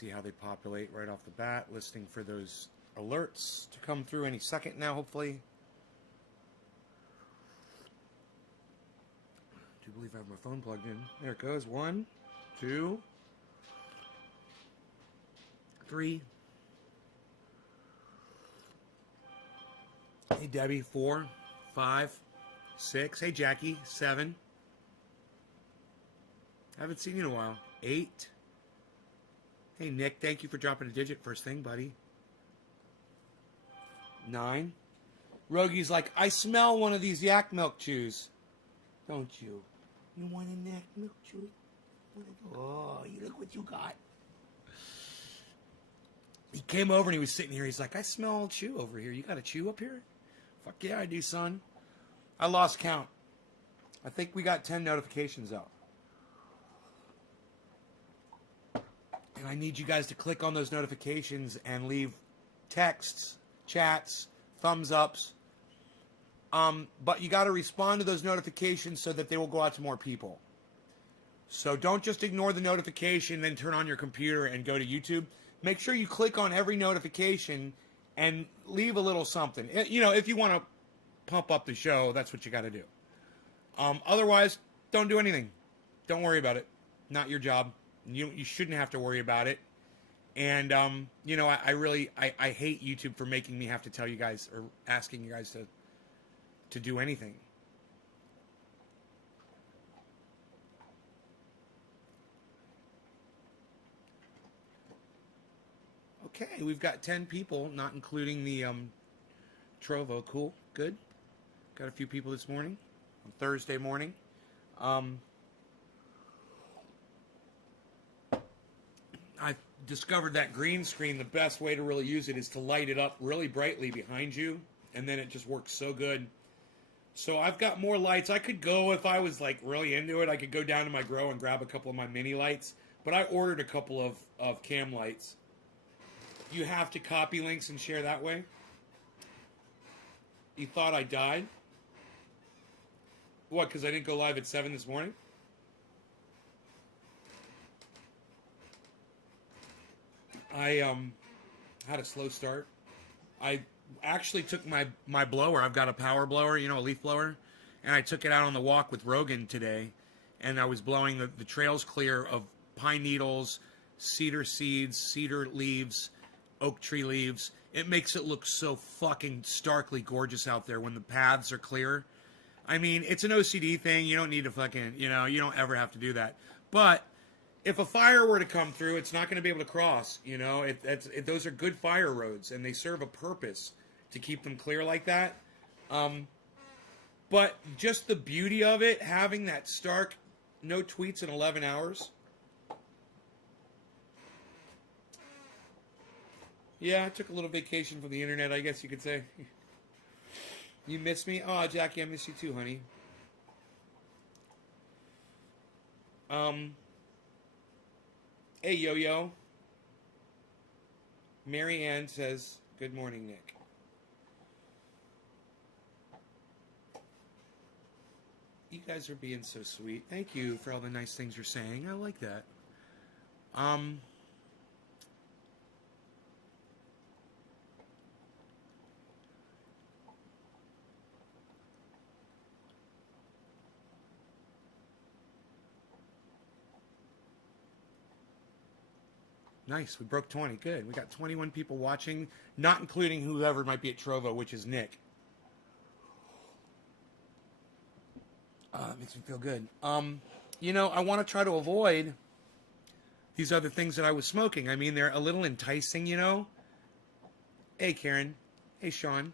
see how they populate right off the bat. Listening for those alerts to come through any second now, hopefully. I do believe I have my phone plugged in. There it goes. 1, 2, 3. Hey, Debbie. 4, 5, 6. Hey, Jackie. 7. Haven't seen you in a while. 8. Hey, Nick. Thank you for dropping a digit first thing, buddy. 9. Rogi's like, I smell one of these yak milk chews. Don't you? You want a yak milk chew? Oh, you look what you got. He came over and he was sitting here. He's like, I smell chew over here. You got a chew up here? Fuck yeah, I do, son. I lost count. I think we got 10 notifications out. And I need you guys to click on those notifications and leave texts, chats, thumbs ups. But you got to respond to those notifications so that they will go out to more people. So don't just ignore the notification, then turn on your computer and go to YouTube. Make sure you click on every notification and leave a little something. You know, if you want to pump up the show, that's what you got to do. Otherwise, don't do anything. Don't worry about it. Not your job. You shouldn't have to worry about it. And, you know, I hate YouTube for making me have to tell you guys or asking you guys to do anything. Okay, we've got 10 people, not including the Trovo. Cool, good. Got a few people this morning, on Thursday morning. I discovered that green screen, the best way to really use it is to light it up really brightly behind you, and then it just works so good. So I've got more lights. I could go, if I was like really into it, I could go down to my grow and grab a couple of my mini lights, but I ordered a couple of cam lights. You have to copy links and share that way. You thought I died? What, because I didn't go live at 7 this morning? I had a slow start. I actually took my blower. I've got a power blower, you know, a leaf blower. And I took it out on the walk with Rogan today. And I was blowing the trails clear of pine needles, cedar seeds, cedar leaves, oak tree leaves. It makes it look so fucking starkly gorgeous out there when the paths are clear. I mean, it's an OCD thing. You don't need to fucking, you know, you don't ever have to do that. But if a fire were to come through, it's not going to be able to cross, you know. Those are good fire roads, and they serve a purpose to keep them clear like that. But just the beauty of it, having that stark, no tweets in 11 hours. Yeah, I took a little vacation from the internet, I guess you could say. You miss me? Oh, Jackie, I miss you too, honey. Hey, Yo-Yo. Mary Ann says, good morning, Nick. You guys are being so sweet. Thank you for all the nice things you're saying. I like that. Nice. We broke 20. Good. We got 21 people watching, not including whoever might be at Trovo, which is Nick. It makes me feel good. You know, I want to try to avoid these other things that I was smoking. I mean, they're a little enticing, you know. Hey, Karen. Hey, Sean.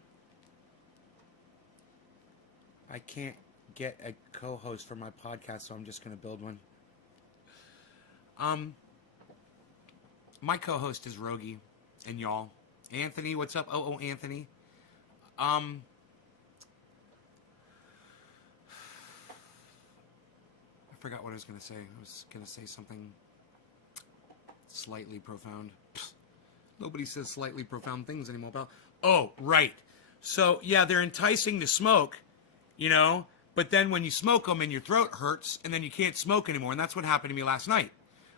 I can't get a co-host for my podcast, so I'm just going to build one. My co-host is Rogi and y'all. Anthony, what's up? Oh, Anthony. I forgot what I was going to say. I was going to say something slightly profound. Nobody says slightly profound things anymore. Oh, right. So, yeah, they're enticing to smoke, you know, but then when you smoke them and your throat hurts and then you can't smoke anymore, and that's what happened to me last night.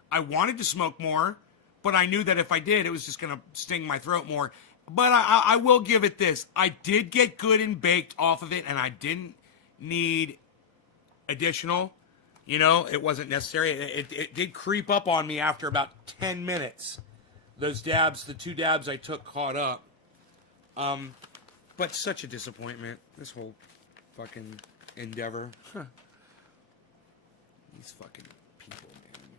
I wanted to smoke more, but I knew that if I did, it was just going to sting my throat more. But I will give it this. I did get good and baked off of it, and I didn't need additional. It wasn't necessary. It did creep up on me after about 10 minutes. Those dabs, the 2 dabs I took caught up. But such a disappointment. This whole fucking endeavor. These fucking people, man.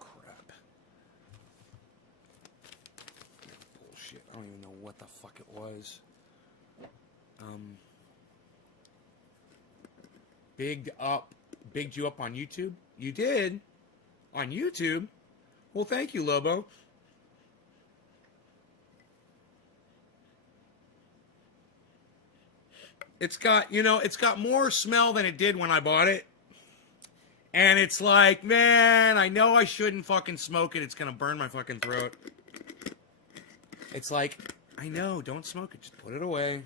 Crap. Bullshit. I don't even know what the fuck it was. Bigged you up on YouTube? You did? On YouTube? Well, thank you, Lobo. It's got more smell than it did when I bought it. And it's like, man, I know I shouldn't fucking smoke it. It's going to burn my fucking throat. It's like, I know, don't smoke it. Just put it away.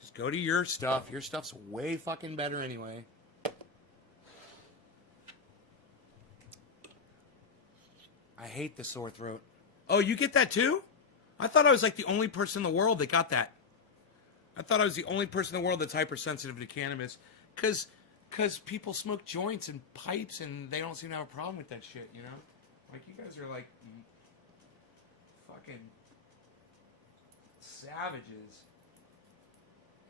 Just go to your stuff. Your stuff's way fucking better anyway. I hate the sore throat. Oh, you get that too? I thought I was like the only person in the world that got that. I thought I was the only person in the world that's hypersensitive to cannabis. Because people smoke joints and pipes and they don't seem to have a problem with that shit, you know? Like, you guys are like fucking savages.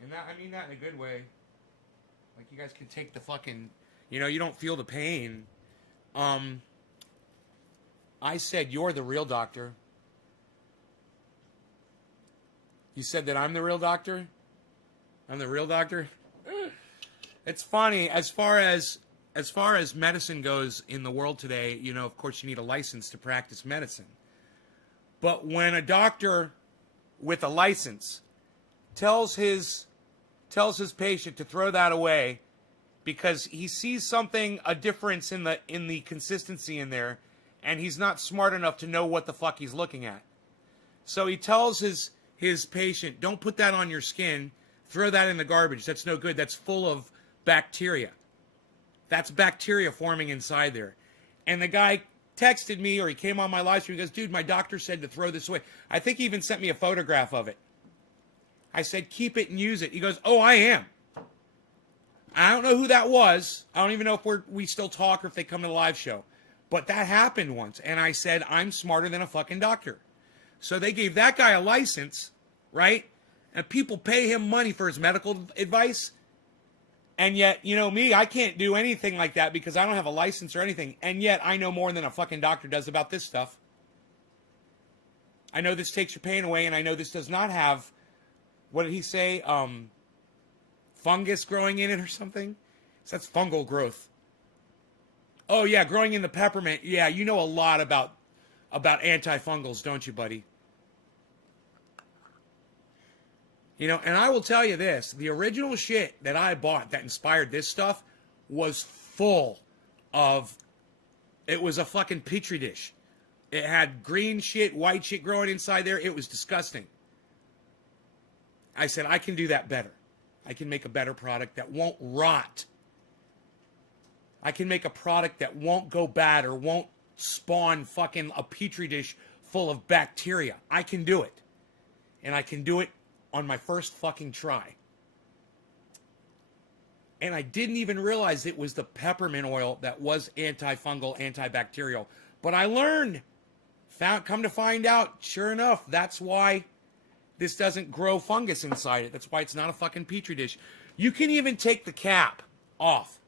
And that, I mean that in a good way. Like, you guys can take the fucking, you don't feel the pain. I said, you're the real doctor. You said that I'm the real doctor? I'm the real doctor? It's funny, as far as medicine goes in the world today, of course you need a license to practice medicine. But when a doctor with a license tells his patient to throw that away because he sees something, a difference in the consistency in there, and he's not smart enough to know what the fuck he's looking at. So he tells his patient, don't put that on your skin, throw that in the garbage. That's no good. That's full of bacteria. That's bacteria forming inside there. And the guy texted me, or he came on my live stream, he goes, dude, my doctor said to throw this away. I think he even sent me a photograph of it. I said, keep it and use it. He goes, oh, I am. I don't know who that was. I don't even know if we still talk or if they come to the live show. But that happened once. And I said, I'm smarter than a fucking doctor. So they gave that guy a license, right? And people pay him money for his medical advice. And yet, me, I can't do anything like that because I don't have a license or anything. And yet, I know more than a fucking doctor does about this stuff. I know this takes your pain away, and I know this does not have, what did he say, fungus growing in it or something? So that's fungal growth. Oh, yeah, growing in the peppermint. Yeah, you know a lot about antifungals, don't you, buddy? And I will tell you this, the original shit that I bought that inspired this stuff was full of, it was a fucking petri dish. It had green shit, white shit growing inside there. It was disgusting. I said, I can do that better. I can make a better product that won't rot. I can make a product that won't go bad or won't spawn fucking a petri dish full of bacteria. I can do it. And I can do it on my first fucking try. And I didn't even realize it was the peppermint oil that was antifungal, antibacterial. But I learned, come to find out, sure enough, that's why this doesn't grow fungus inside it. That's why it's not a fucking petri dish. You can even take the cap off.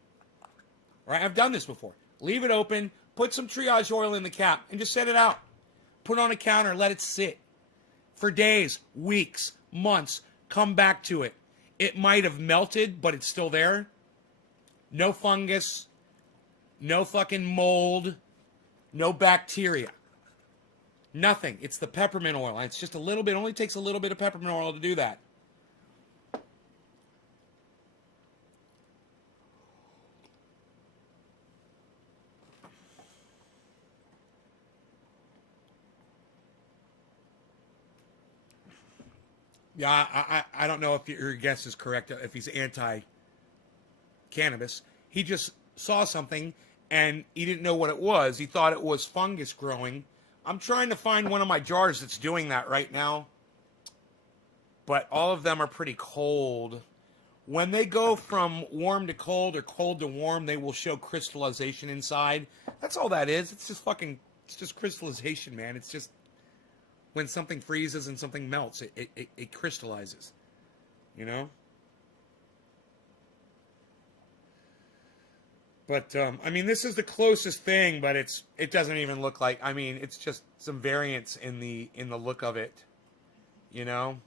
Right? I've done this before. Leave it open, put some triage oil in the cap, and just set it out. Put it on a counter, let it sit for days, weeks, months. Come back to it. It might have melted, but it's still there. No fungus, no fucking mold, no bacteria. Nothing. It's the peppermint oil. It's just a little bit, only takes a little bit of peppermint oil to do that. Yeah, I don't know if your guess is correct, if he's anti-cannabis. He just saw something and he didn't know what it was. He thought it was fungus growing. I'm trying to find one of my jars that's doing that right now, but all of them are pretty cold. When they go from warm to cold or cold to warm, they will show crystallization inside. That's all that is. It's just crystallization, man. It's just when something freezes and something melts, it crystallizes, you know? But, I mean, this is the closest thing, but it doesn't even look like, I mean, it's just some variance in the look of it, you know?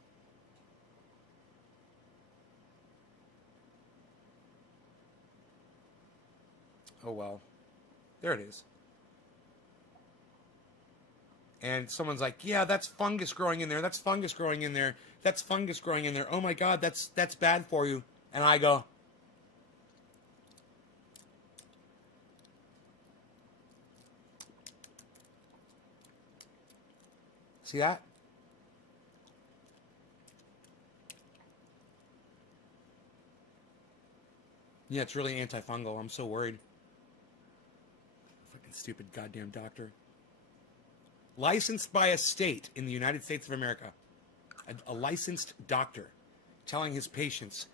Oh, well. There it is. And someone's like, yeah, that's fungus growing in there. That's fungus growing in there. That's fungus growing in there. Oh, my God, that's bad for you. And I go, see that? Yeah, it's really antifungal. I'm so worried. Fucking stupid goddamn doctor. Licensed by a state in the United States of America. A licensed doctor telling his patients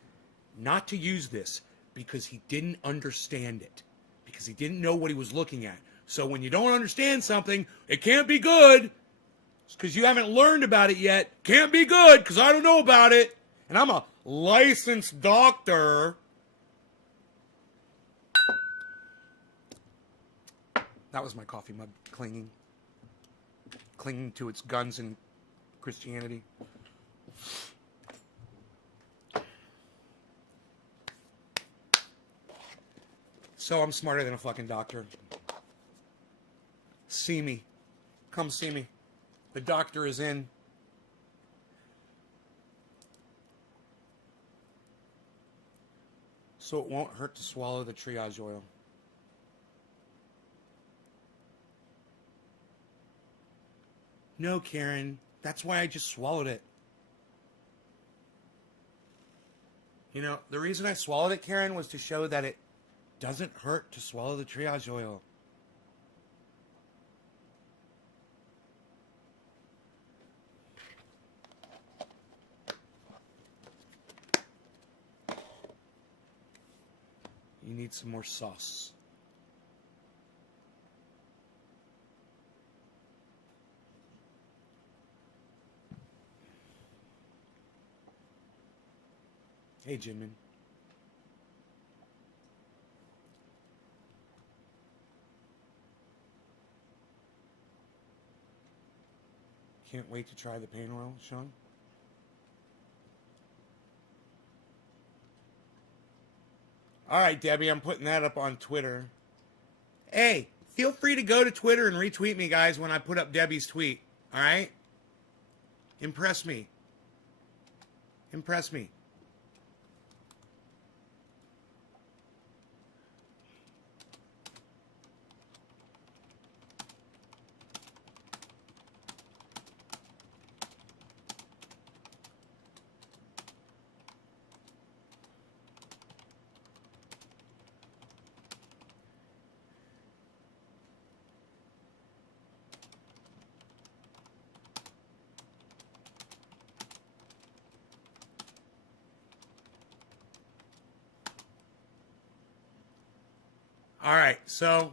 not to use this because he didn't understand it. Because he didn't know what he was looking at. So when you don't understand something, it can't be good. Because you haven't learned about it yet. Can't be good because I don't know about it. And I'm a licensed doctor. That was my coffee mug clinging to its guns in Christianity. So I'm smarter than a fucking doctor. See me. Come see me. The doctor is in. So it won't hurt to swallow the triage oil. No, Karen. That's why I just swallowed it. You know, the reason I swallowed it, Karen, was to show that it doesn't hurt to swallow the triage oil. You need some more sauce. Hey, Jimin. Can't wait to try the pain oil, Sean. All right, Debbie, I'm putting that up on Twitter. Hey, feel free to go to Twitter and retweet me, guys, when I put up Debbie's tweet. All right? Impress me. Impress me. All right, so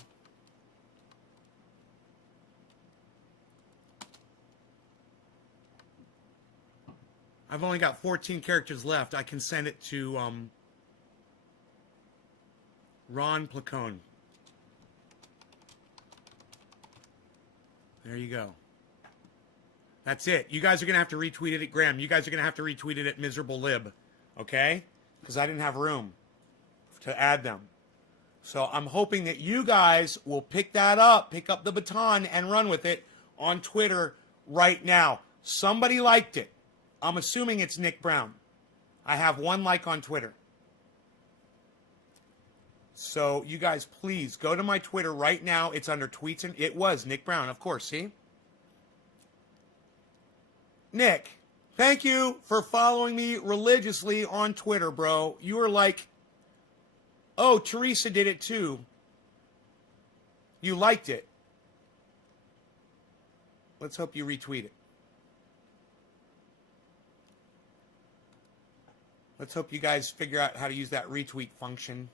I've only got 14 characters left. I can send it to Ron Placone. There you go. That's it. You guys are going to have to retweet it at Graham. You guys are going to have to retweet it at Miserable Lib. Okay? Because I didn't have room to add them. So I'm hoping that you guys will pick that up, pick up the baton, and run with it on Twitter right now. Somebody liked it. I'm assuming it's Nick Brown. I have one like on Twitter. So you guys, please go to my Twitter right now. It's under tweets, and it was Nick Brown, of course. See? Nick, thank you for following me religiously on Twitter, bro. You were like, oh, Teresa did it too. You liked it. Let's hope you retweet it. Let's hope you guys figure out how to use that retweet function.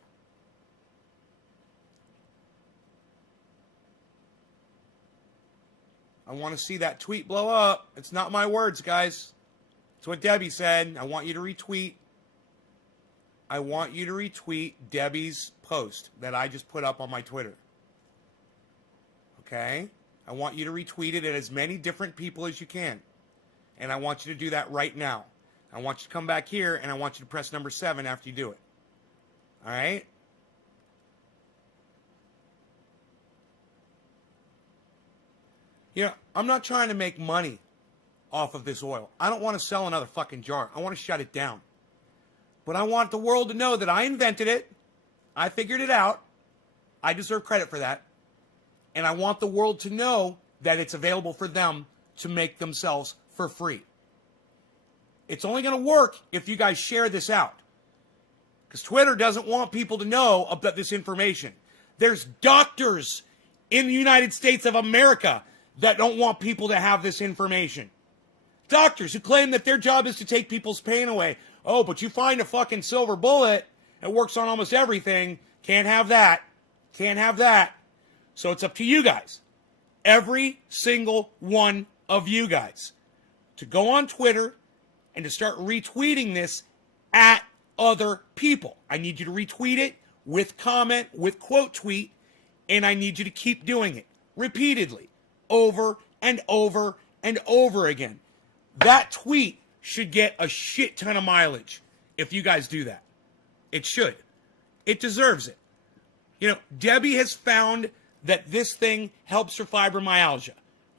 I want to see that tweet blow up. It's not my words, guys. It's what Debbie said. I want you to retweet. I want you to retweet Debbie's post that I just put up on my Twitter. Okay? I want you to retweet it at as many different people as you can. And I want you to do that right now. I want you to come back here, and I want you to press number 7 after you do it. All right? You know, I'm not trying to make money off of this oil. I don't want to sell another fucking jar. I want to shut it down. But I want the world to know that I invented it. I figured it out. I deserve credit for that. And I want the world to know that it's available for them to make themselves for free. It's only going to work if you guys share this out. Because Twitter doesn't want people to know about this information. There's doctors in the United States of America that don't want people to have this information. Doctors who claim that their job is to take people's pain away. Oh, but you find a fucking silver bullet that works on almost everything. Can't have that. Can't have that. So it's up to you guys. Every single one of you guys to go on Twitter and to start retweeting this at other people. I need you to retweet it with comment, with quote tweet, and I need you to keep doing it repeatedly, over and over and over again. That tweet should get a shit ton of mileage if you guys do that. It should. It deserves it. You know, Debbie has found that this thing helps for fibromyalgia.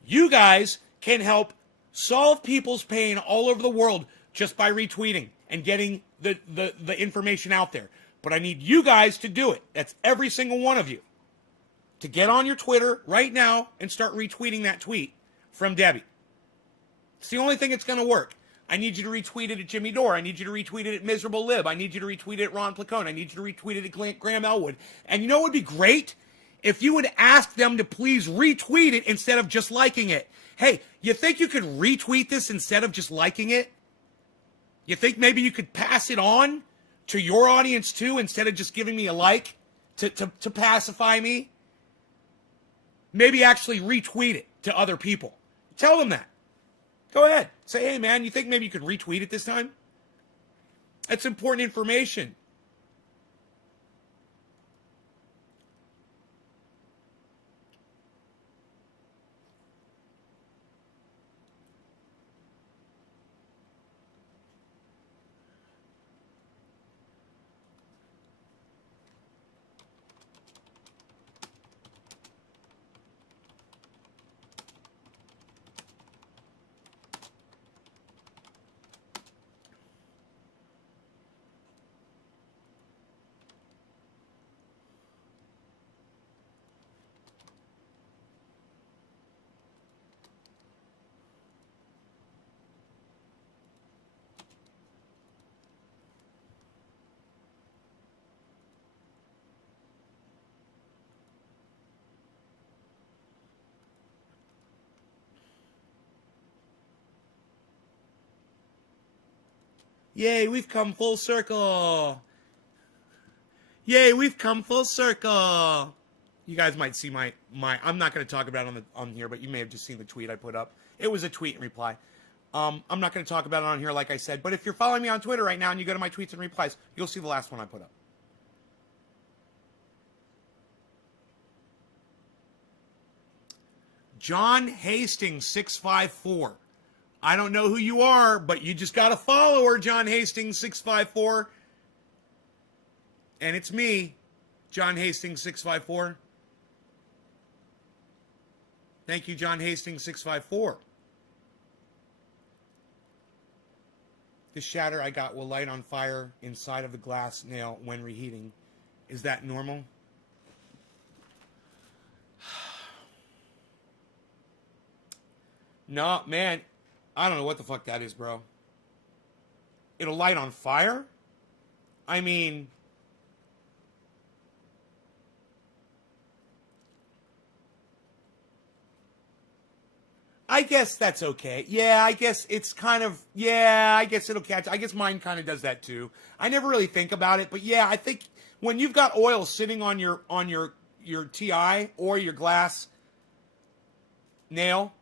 You guys can help solve people's pain all over the world just by retweeting and getting the information out there. But I need you guys to do it. That's every single one of you. To get on your Twitter right now and start retweeting that tweet from Debbie. It's the only thing that's going to work. I need you to retweet it at Jimmy Dore. I need you to retweet it at Miserable Lib. I need you to retweet it at Ron Placone. I need you to retweet it at Graham Elwood. And you know what would be great? If you would ask them to please retweet it instead of just liking it. Hey, you think you could retweet this instead of just liking it? You think maybe you could pass it on to your audience too instead of just giving me a like to pacify me? Maybe actually retweet it to other people. Tell them that. Go ahead. Say, hey, man, you think maybe you could retweet it this time? That's important information. Yay, we've come full circle. Yay, we've come full circle. You guys might see my I'm not going to talk about it on here, but you may have just seen the tweet I put up. It was a tweet and reply. I'm not going to talk about it on here like I said, but if you're following me on Twitter right now and you go to my tweets and replies, you'll see the last one I put up. John Hastings 654. I don't know who you are, but you just got a follower, John Hastings 654. And it's me, John Hastings 654. Thank you, John Hastings 654. The shatter I got will light on fire inside of the glass nail when reheating. Is that normal? No, man. I don't know what the fuck that is, bro. It'll light on fire? I mean... I guess that's okay. Yeah, I guess it's kind of, yeah, I guess it'll catch. I guess mine kind of does that too. I never really think about it, but yeah, I think when you've got oil sitting on your TI or your glass nail,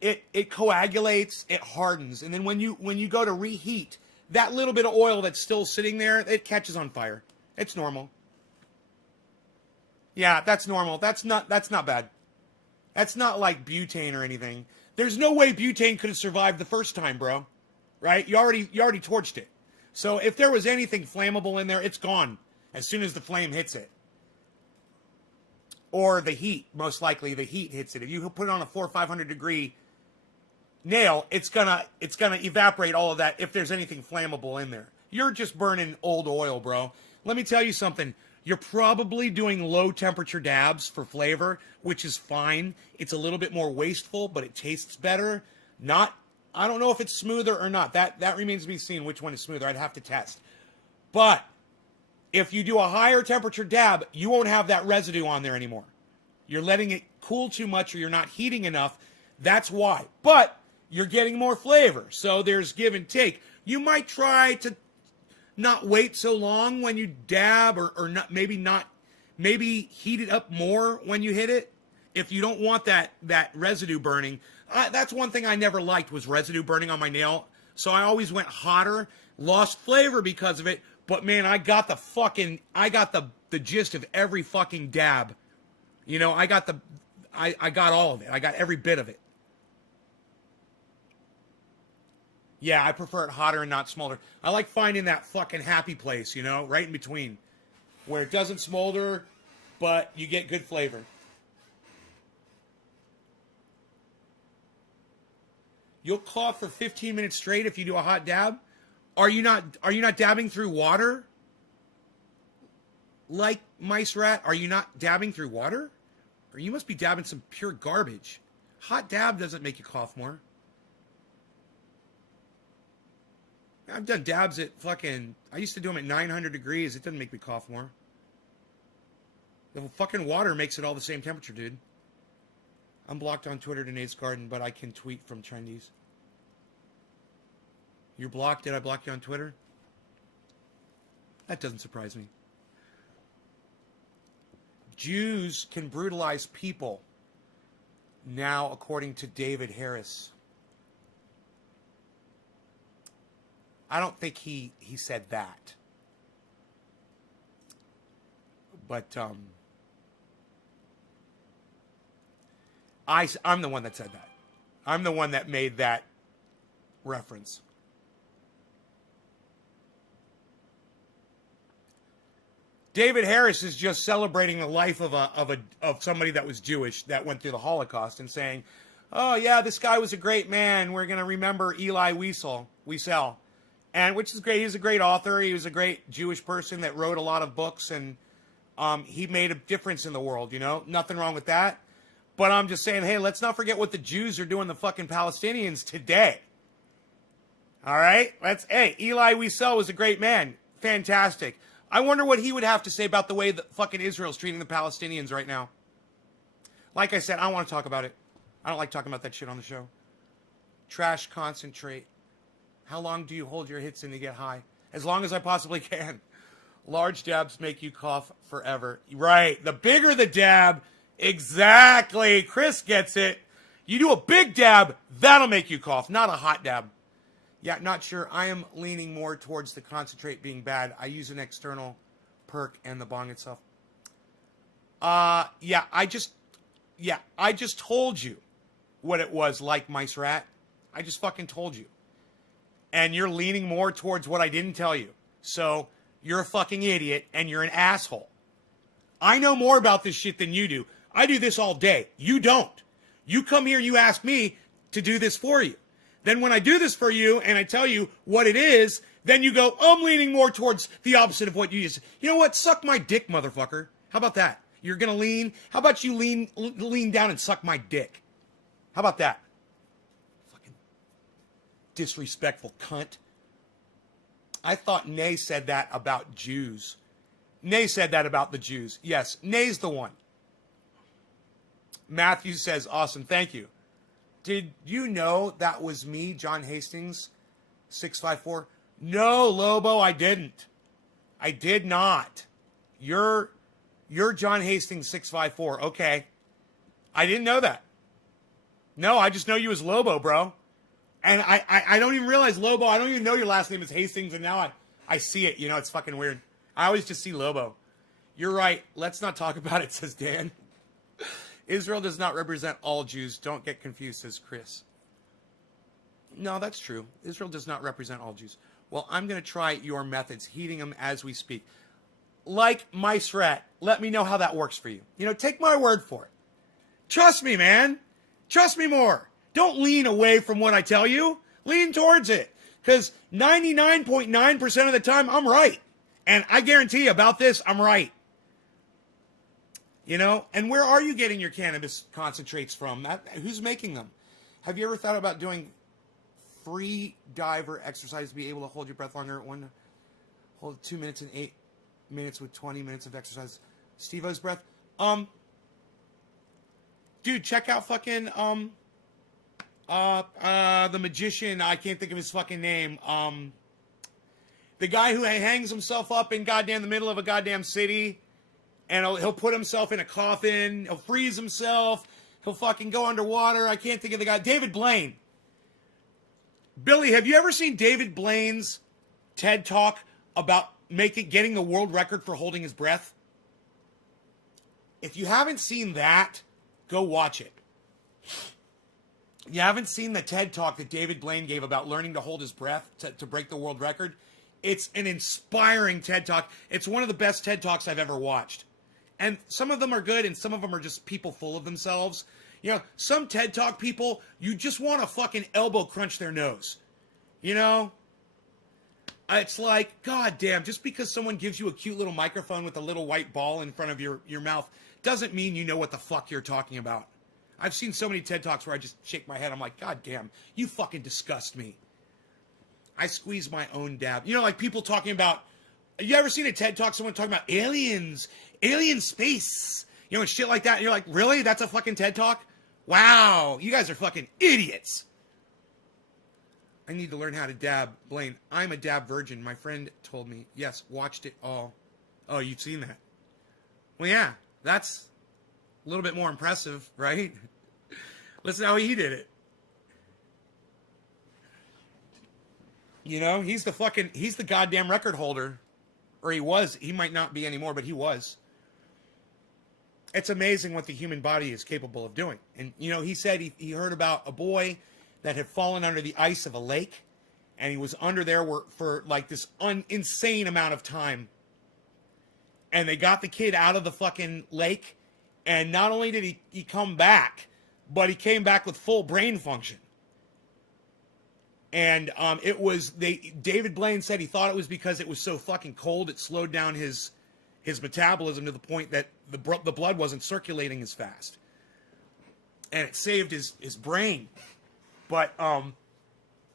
it coagulates, it hardens, and then when you go to reheat, that little bit of oil that's still sitting there, it catches on fire. It's normal. Yeah, that's normal. That's not bad. That's not like butane or anything. There's no way butane could have survived the first time, bro. Right? You already torched it. So if there was anything flammable in there, it's gone as soon as the flame hits it. Or the heat, most likely the heat hits it. If you put it on a 400 or 500 degree nail, it's gonna evaporate all of that if there's anything flammable in there. You're just burning old oil, bro. Let me tell you something. You're probably doing low temperature dabs for flavor, which is fine. It's a little bit more wasteful, but it tastes better. I don't know if it's smoother or not. That remains to be seen which one is smoother. I'd have to test. But if you do a higher temperature dab, you won't have that residue on there anymore. You're letting it cool too much or you're not heating enough. That's why. But you're getting more flavor. So there's give and take. You might try to not wait so long when you dab or maybe heat it up more when you hit it. If you don't want that residue burning. That's one thing I never liked was residue burning on my nail. So I always went hotter, lost flavor because of it. But man, I got the gist of every fucking dab. You know, I got all of it. I got every bit of it. Yeah, I prefer it hotter and not smolder. I like finding that fucking happy place, you know, right in between. Where it doesn't smolder, but you get good flavor. You'll cough for 15 minutes straight if you do a hot dab. Are you not dabbing through water? Like Mice Rat, are you not dabbing through water? Or you must be dabbing some pure garbage. Hot dab doesn't make you cough more. I've done dabs at I used to do them at 900 degrees. It doesn't make me cough more. The fucking water makes it all the same temperature, dude. I'm blocked on Twitter to Nate's Garden, but I can tweet from Trendies. You're blocked? Did I block you on Twitter? That doesn't surprise me. Jews can brutalize people now, according to David Harris. I don't think he said that. But I'm the one that said that. I'm the one that made that reference. David Harris is just celebrating the life of somebody that was Jewish that went through the Holocaust and saying, "Oh yeah, this guy was a great man. We're going to remember Elie Wiesel." And which is great. He's a great author. He was a great Jewish person that wrote a lot of books, and he made a difference in the world, you know? Nothing wrong with that. But I'm just saying, hey, let's not forget what the Jews are doing to fucking Palestinians today. All right? Hey, Elie Wiesel was a great man. Fantastic. I wonder what he would have to say about the way that fucking Israel's treating the Palestinians right now. Like I said, I don't want to talk about it. I don't like talking about that shit on the show. Trash concentrate. How long do you hold your hits in to get high? As long as I possibly can. Large dabs make you cough forever. Right. The bigger the dab. Exactly. Chris gets it. You do a big dab, that'll make you cough, not a hot dab. Yeah, not sure. I am leaning more towards the concentrate being bad. I use an external perk and the bong itself. I just told you what it was like, Mice Rat. I just fucking told you. And you're leaning more towards what I didn't tell you. So you're a fucking idiot and you're an asshole. I know more about this shit than you do. I do this all day. You don't. You come here, you ask me to do this for you. Then when I do this for you and I tell you what it is, then you go, I'm leaning more towards the opposite of what you just. You know what? Suck my dick, motherfucker. How about that? You're going to lean? How about you lean down and suck my dick? How about that? Disrespectful cunt. I thought Nay said that about Jews. Nay said that about the Jews. Yes, Nay's the one. Matthew says, awesome, thank you. Did you know that was me, John Hastings, 654? No, Lobo, I didn't. I did not. You're John Hastings, 654. Okay. I didn't know that. No, I just know you as Lobo, bro. And I don't even realize Lobo. I don't even know your last name is Hastings, and now I see it. You know, it's fucking weird. I always just see Lobo. You're right. Let's not talk about it, says Dan. Israel does not represent all Jews. Don't get confused, says Chris. No, that's true. Israel does not represent all Jews. Well, I'm going to try your methods, heating them as we speak. Like Mice Rat, let me know how that works for you. You know, take my word for it. Trust me, man. Trust me more. Don't lean away from what I tell you. Lean towards it. Because 99.9% of the time, I'm right. And I guarantee you about this, I'm right. You know? And where are you getting your cannabis concentrates from? Who's making them? Have you ever thought about doing free diver exercise to be able to hold your breath longer? Hold 2 minutes and 8 minutes with 20 minutes of exercise. Steve-O's breath. Dude, check out fucking the magician. I can't think of his fucking name. The guy who hangs himself up in goddamn the middle of a goddamn city, and he'll put himself in a coffin. He'll freeze himself. He'll fucking go underwater. I can't think of the guy. David Blaine. Billy, have you ever seen David Blaine's TED Talk about getting the world record for holding his breath? If you haven't seen that, go watch it. You haven't seen the TED Talk that David Blaine gave about learning to hold his breath to break the world record? It's an inspiring TED Talk. It's one of the best TED Talks I've ever watched. And some of them are good, and some of them are just people full of themselves. You know, some TED Talk people, you just want to fucking elbow crunch their nose. You know? It's like, god damn, just because someone gives you a cute little microphone with a little white ball in front of your mouth doesn't mean you know what the fuck you're talking about. I've seen so many TED Talks where I just shake my head. I'm like, god damn, you fucking disgust me. I squeeze my own dab. You know, like people talking about, you ever seen a TED Talk, someone talking about aliens, alien space, you know, and shit like that. And you're like, really? That's a fucking TED Talk? Wow, you guys are fucking idiots. I need to learn how to dab. Blaine, I'm a dab virgin. My friend told me. Yes, watched it all. Oh, you've seen that? Well, yeah, that's a little bit more impressive, right? Listen how he did it. You know, he's the goddamn record holder. Or he was. He might not be anymore, but he was. It's amazing what the human body is capable of doing. And, you know, he said he heard about a boy that had fallen under the ice of a lake, and he was under there for like this insane amount of time. And they got the kid out of the fucking lake, and not only did he come back, but he came back with full brain function. And David Blaine said he thought it was because it was so fucking cold, it slowed down his metabolism to the point that the blood wasn't circulating as fast. And it saved his brain. But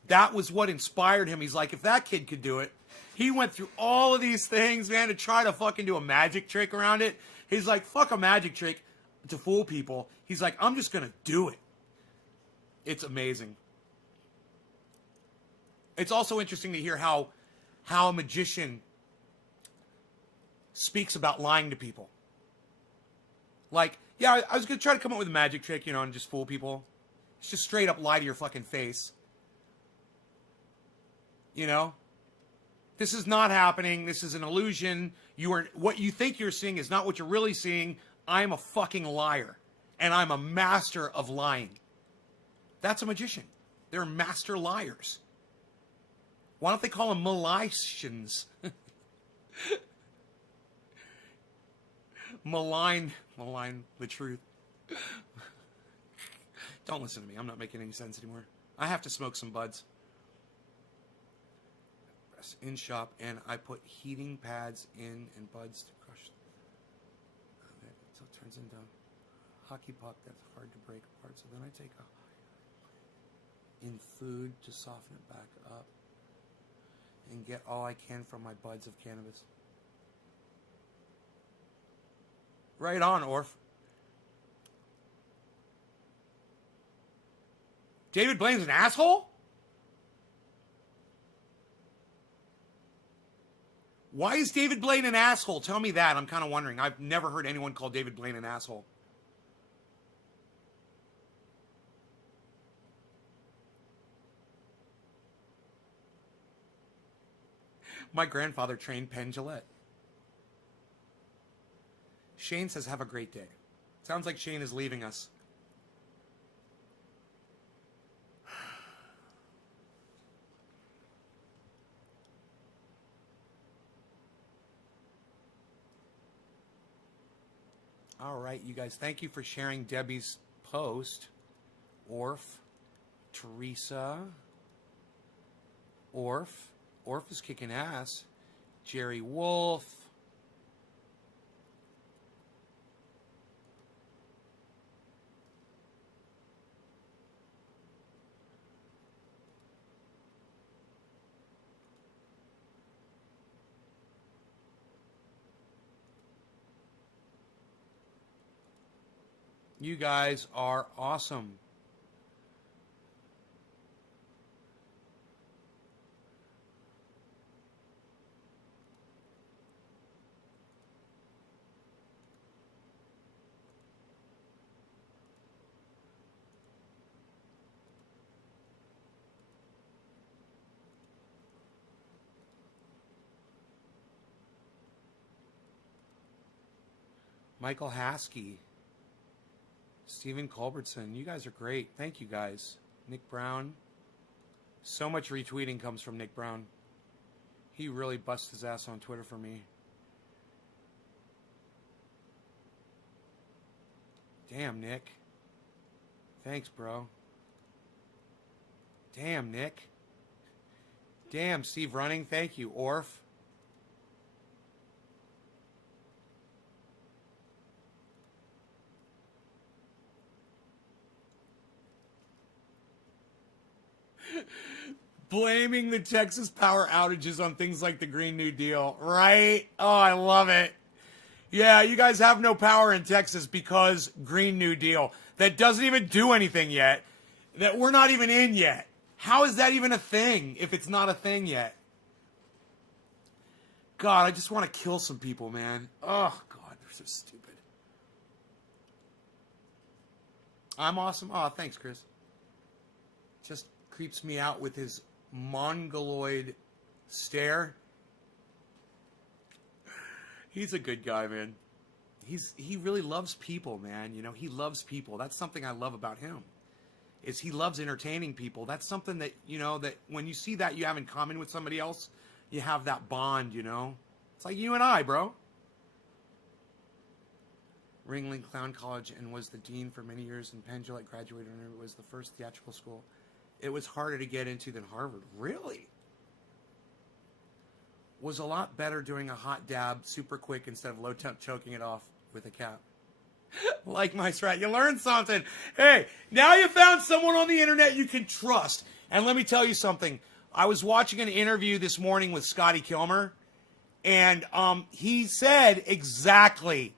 that was what inspired him. He's like, if that kid could do it, he went through all of these things, man, to try to fucking do a magic trick around it. He's like, fuck a magic trick to fool people. He's like, I'm just going to do it. It's amazing. It's also interesting to hear how a magician speaks about lying to people. Like, yeah, I was going to try to come up with a magic trick, you know, and just fool people. It's just straight up lie to your fucking face. You know? This is not happening. This is an illusion. What you think you're seeing is not what you're really seeing. I'm a fucking liar. And I'm a master of lying. That's a magician. They're master liars. Why don't they call them malicians? Malign the truth. Don't listen to me. I'm not making any sense anymore. I have to smoke some buds. Press in shop, and I put heating pads in and buds to crush. So it turns into hockey puck that's hard to break apart. So then I take in food to soften it back up and get all I can from my buds of cannabis. Right on, Orf. David Blaine's an asshole? Why is David Blaine an asshole? Tell me that. I'm kind of wondering. I've never heard anyone call David Blaine an asshole. My grandfather trained Penn Jillette. Shane says, have a great day. Sounds like Shane is leaving us. All right, you guys. Thank you for sharing Debbie's post. Orf, Teresa, Orf is kicking ass. Jerry Wolf. You guys are awesome. Michael Haskey. Stephen Culbertson, you guys are great. Thank you guys. Nick Brown. So much retweeting comes from Nick Brown. He really busts his ass on Twitter for me. Damn, Nick. Thanks, bro. Damn, Nick. Damn, Steve Running. Thank you, Orf. Blaming the Texas power outages on things like the Green New Deal, right? Oh, I love it. Yeah, you guys have no power in Texas because Green New Deal. That doesn't even do anything yet. That we're not even in yet. How is that even a thing if it's not a thing yet? God, I just want to kill some people, man. Oh, God, they're so stupid. I'm awesome. Oh, thanks, Chris. Just creeps me out with his mongoloid stare. He's a good guy, man. He really loves people, man. You know, he loves people. That's something I love about him. Is he loves entertaining people. That's something that, you know, that when you see that you have in common with somebody else, you have that bond, you know. It's like you and I, bro. Ringling Clown College and was the dean for many years, and Penn Jillette graduated when it was the first theatrical school. It was harder to get into than Harvard. Really? Was a lot better doing a hot dab super quick instead of low temp choking it off with a cap. Like my strat. You learned something. Hey, now you found someone on the internet you can trust. And let me tell you something. I was watching an interview this morning with Scotty Kilmer, and he said exactly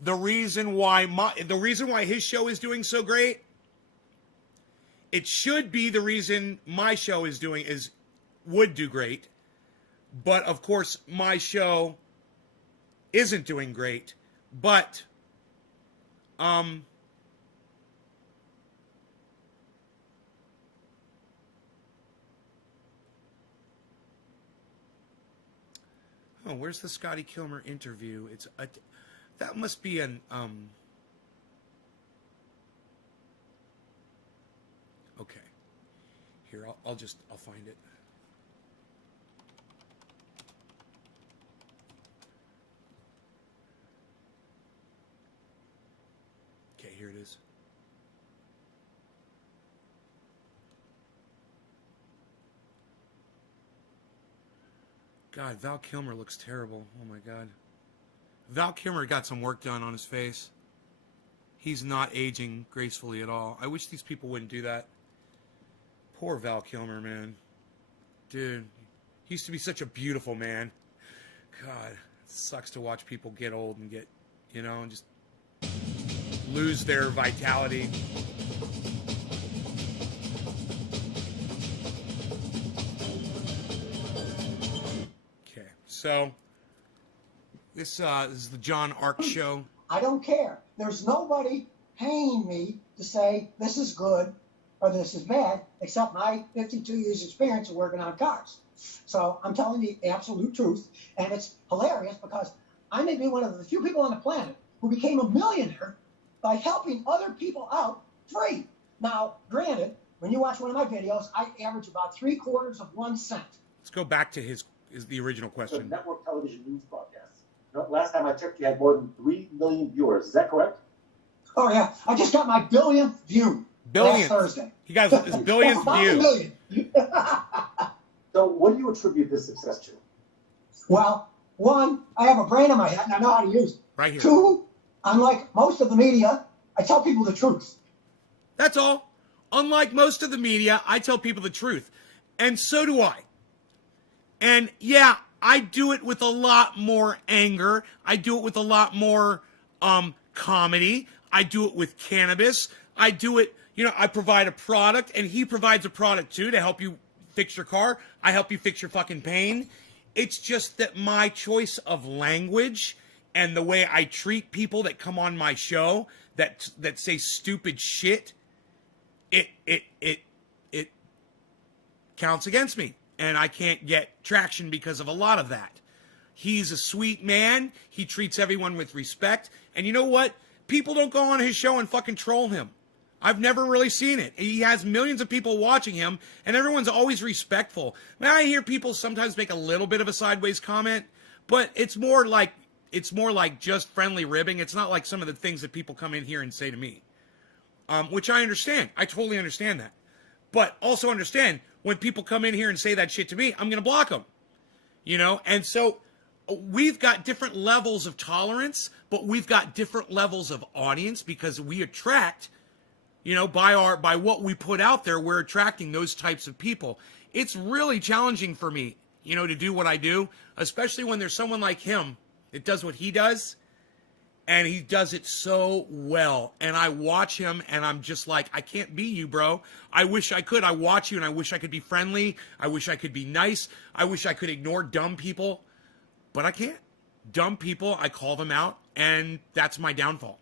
the reason why his show is doing so great. It should be the reason my show would do great. But of course, my show isn't doing great. But oh, where's the Scotty Kilmer interview? That must be an okay. Here, I'll find it. Okay, here it is. God, Val Kilmer looks terrible. Oh my God. Val Kilmer got some work done on his face. He's not aging gracefully at all. I wish these people wouldn't do that. Poor Val Kilmer, man. Dude, he used to be such a beautiful man. God, it sucks to watch people get old and get, you know, and just lose their vitality. So this is the John Ark Show. I don't care. There's nobody paying me to say this is good or this is bad, except my 52 years experience of working on cars. So I'm telling the absolute truth, and it's hilarious because I may be one of the few people on the planet who became a millionaire by helping other people out free. Now, granted, when you watch one of my videos, I average about 3/4 of 1 cent. Let's go back to the original question. Network television news broadcasts. Last time I checked, you had more than 3 million viewers. Is that correct? Oh, yeah. I just got my billionth view last Thursday. You guys, his billionth view. Million. So what do you attribute this success to? Well, one, I have a brain in my head and I know how to use it. Right here. Two, unlike most of the media, I tell people the truth. That's all. Unlike most of the media, I tell people the truth. And so do I. And yeah, I do it with a lot more anger. I do it with a lot more comedy. I do it with cannabis. I do it, I provide a product and he provides a product too to help you fix your car. I help you fix your fucking pain. It's just that my choice of language and the way I treat people that come on my show that say stupid shit, it counts against me. And I can't get traction because of a lot of that. He's a sweet man. He treats everyone with respect. And you know what? People don't go on his show and fucking troll him. I've never really seen it. He has millions of people watching him, and everyone's always respectful. Now, I hear people sometimes make a little bit of a sideways comment, but it's more like just friendly ribbing. It's not like some of the things that people come in here and say to me, which I understand. I totally understand that. But also understand, when people come in here and say that shit to me, I'm going to block them. And so we've got different levels of tolerance, but we've got different levels of audience because we attract, by what we put out there, we're attracting those types of people. It's really challenging for me, to do what I do, especially when there's someone like him that does what he does. And he does it so well. And I watch him and I'm just like, I can't be you, bro. I wish I could. I watch you and I wish I could be friendly. I wish I could be nice. I wish I could ignore dumb people. But I can't. Dumb people, I call them out. And that's my downfall,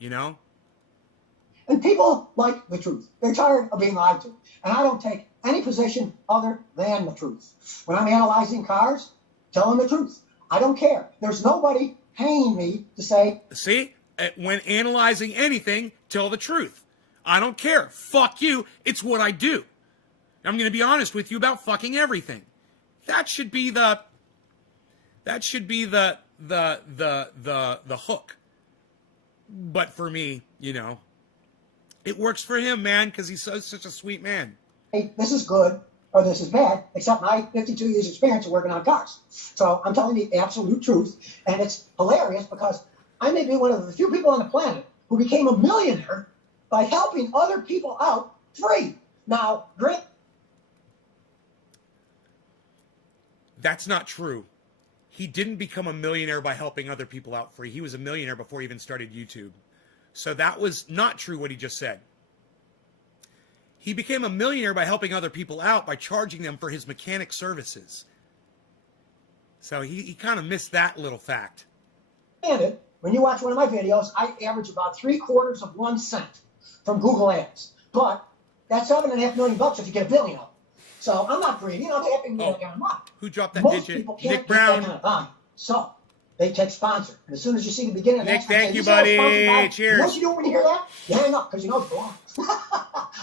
And people like the truth. They're tired of being lied to. And I don't take any position other than the truth. When I'm analyzing cars, tell them the truth. I don't care. There's nobody paying me to say. See, when analyzing anything, tell the truth. I don't care. Fuck you. It's what I do. I'm going to be honest with you about fucking everything. That should be the hook. But for me, it works for him, man, because he's such a sweet man. Hey, this is good or this is bad, except my 52 years experience of working on cars. So I'm telling the absolute truth, and it's hilarious because I may be one of the few people on the planet who became a millionaire by helping other people out free. Now, great. That's not true. He didn't become a millionaire by helping other people out free. He was a millionaire before he even started YouTube. So that was not true what he just said. He became a millionaire by helping other people out by charging them for his mechanic services. So he kind of missed that little fact. Granted, when you watch one of my videos, I average about 3/4 of 1 cent from Google Ads. But that's $7.5 million if you get a billion of them. So I'm not greedy. I'm happy to get that kind of money. Who dropped that Most digit? people can't Nick get Brown. that kind of volume. So they take sponsor. And as soon as you see the beginning of Nick, that, thank you, see how buddy. sponsored by- Cheers. You know what you do when you hear that? You hang up because you know it's wrong.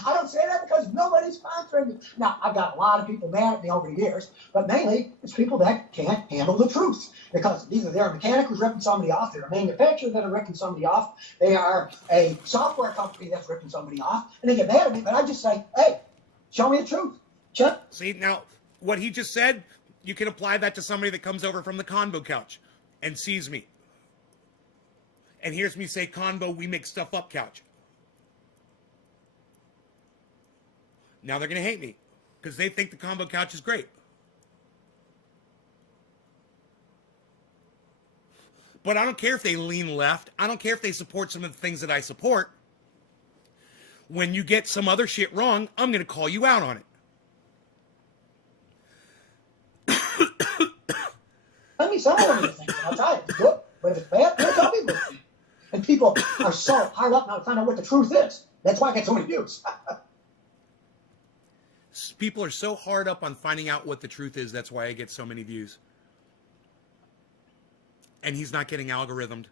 I don't say that because nobody's sponsoring me. Now, I've got a lot of people mad at me over the years, but mainly it's people that can't handle the truth. Because either they're a mechanic who's ripping somebody off, they're a manufacturer that are ripping somebody off, they are a software company that's ripping somebody off, and they get mad at me, but I just say, hey, show me the truth. Check. See, now, what he just said, you can apply that to somebody that comes over from the Convo couch and sees me. And hears me say, Convo, we make stuff up couch. Now they're going to hate me because they think the Convo couch is great. But I don't care if they lean left. I don't care if they support some of the things that I support. When you get some other shit wrong, I'm going to call you out on it. Let me sell one of these things. I'll try it. It's good. But if it's bad, don't tell people it's bad. And people are so hard up now to find out what the truth is. That's why I get so many views. People are so hard up on finding out what the truth is. That's why I get so many views. And he's not getting algorithmed.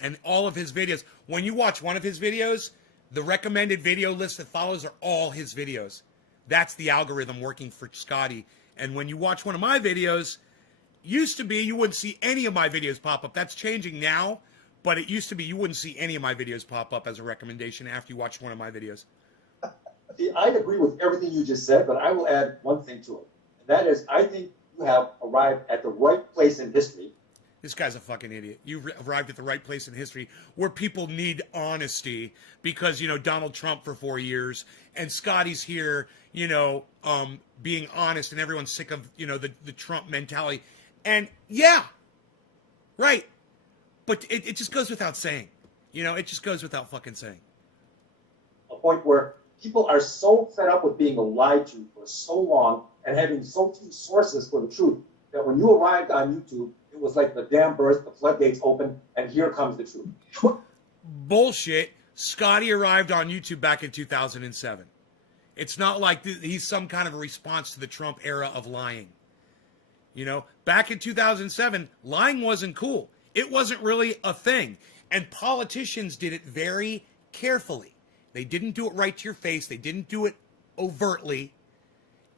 And all of his videos, when you watch one of his videos, the recommended video list that follows are all his videos. That's the algorithm working for Scotty. And when you watch one of my videos, used to be you wouldn't see any of my videos pop up. That's changing now, but it used to be you wouldn't see any of my videos pop up as a recommendation after you watched one of my videos. See, I'd agree with everything you just said, but I will add one thing to it. And that is, I think you have arrived at the right place in history. This guy's a fucking idiot. You've arrived at the right place in history where people need honesty because, you know, Donald Trump for 4 years and Scotty's here, you know, being honest and everyone's sick of, you know, the Trump mentality. And yeah, right. But it just goes without saying, you know, it just goes without fucking saying. A point where people are so fed up with being lied to for so long and having so few sources for the truth that when you arrived on YouTube, it was like the dam burst, the floodgates open, and here comes the truth. Bullshit. Scotty arrived on YouTube back in 2007. It's not like he's some kind of a response to the Trump era of lying. You know, back in 2007, lying wasn't cool. It wasn't really a thing. And politicians did it very carefully. They didn't do it right to your face. They didn't do it overtly.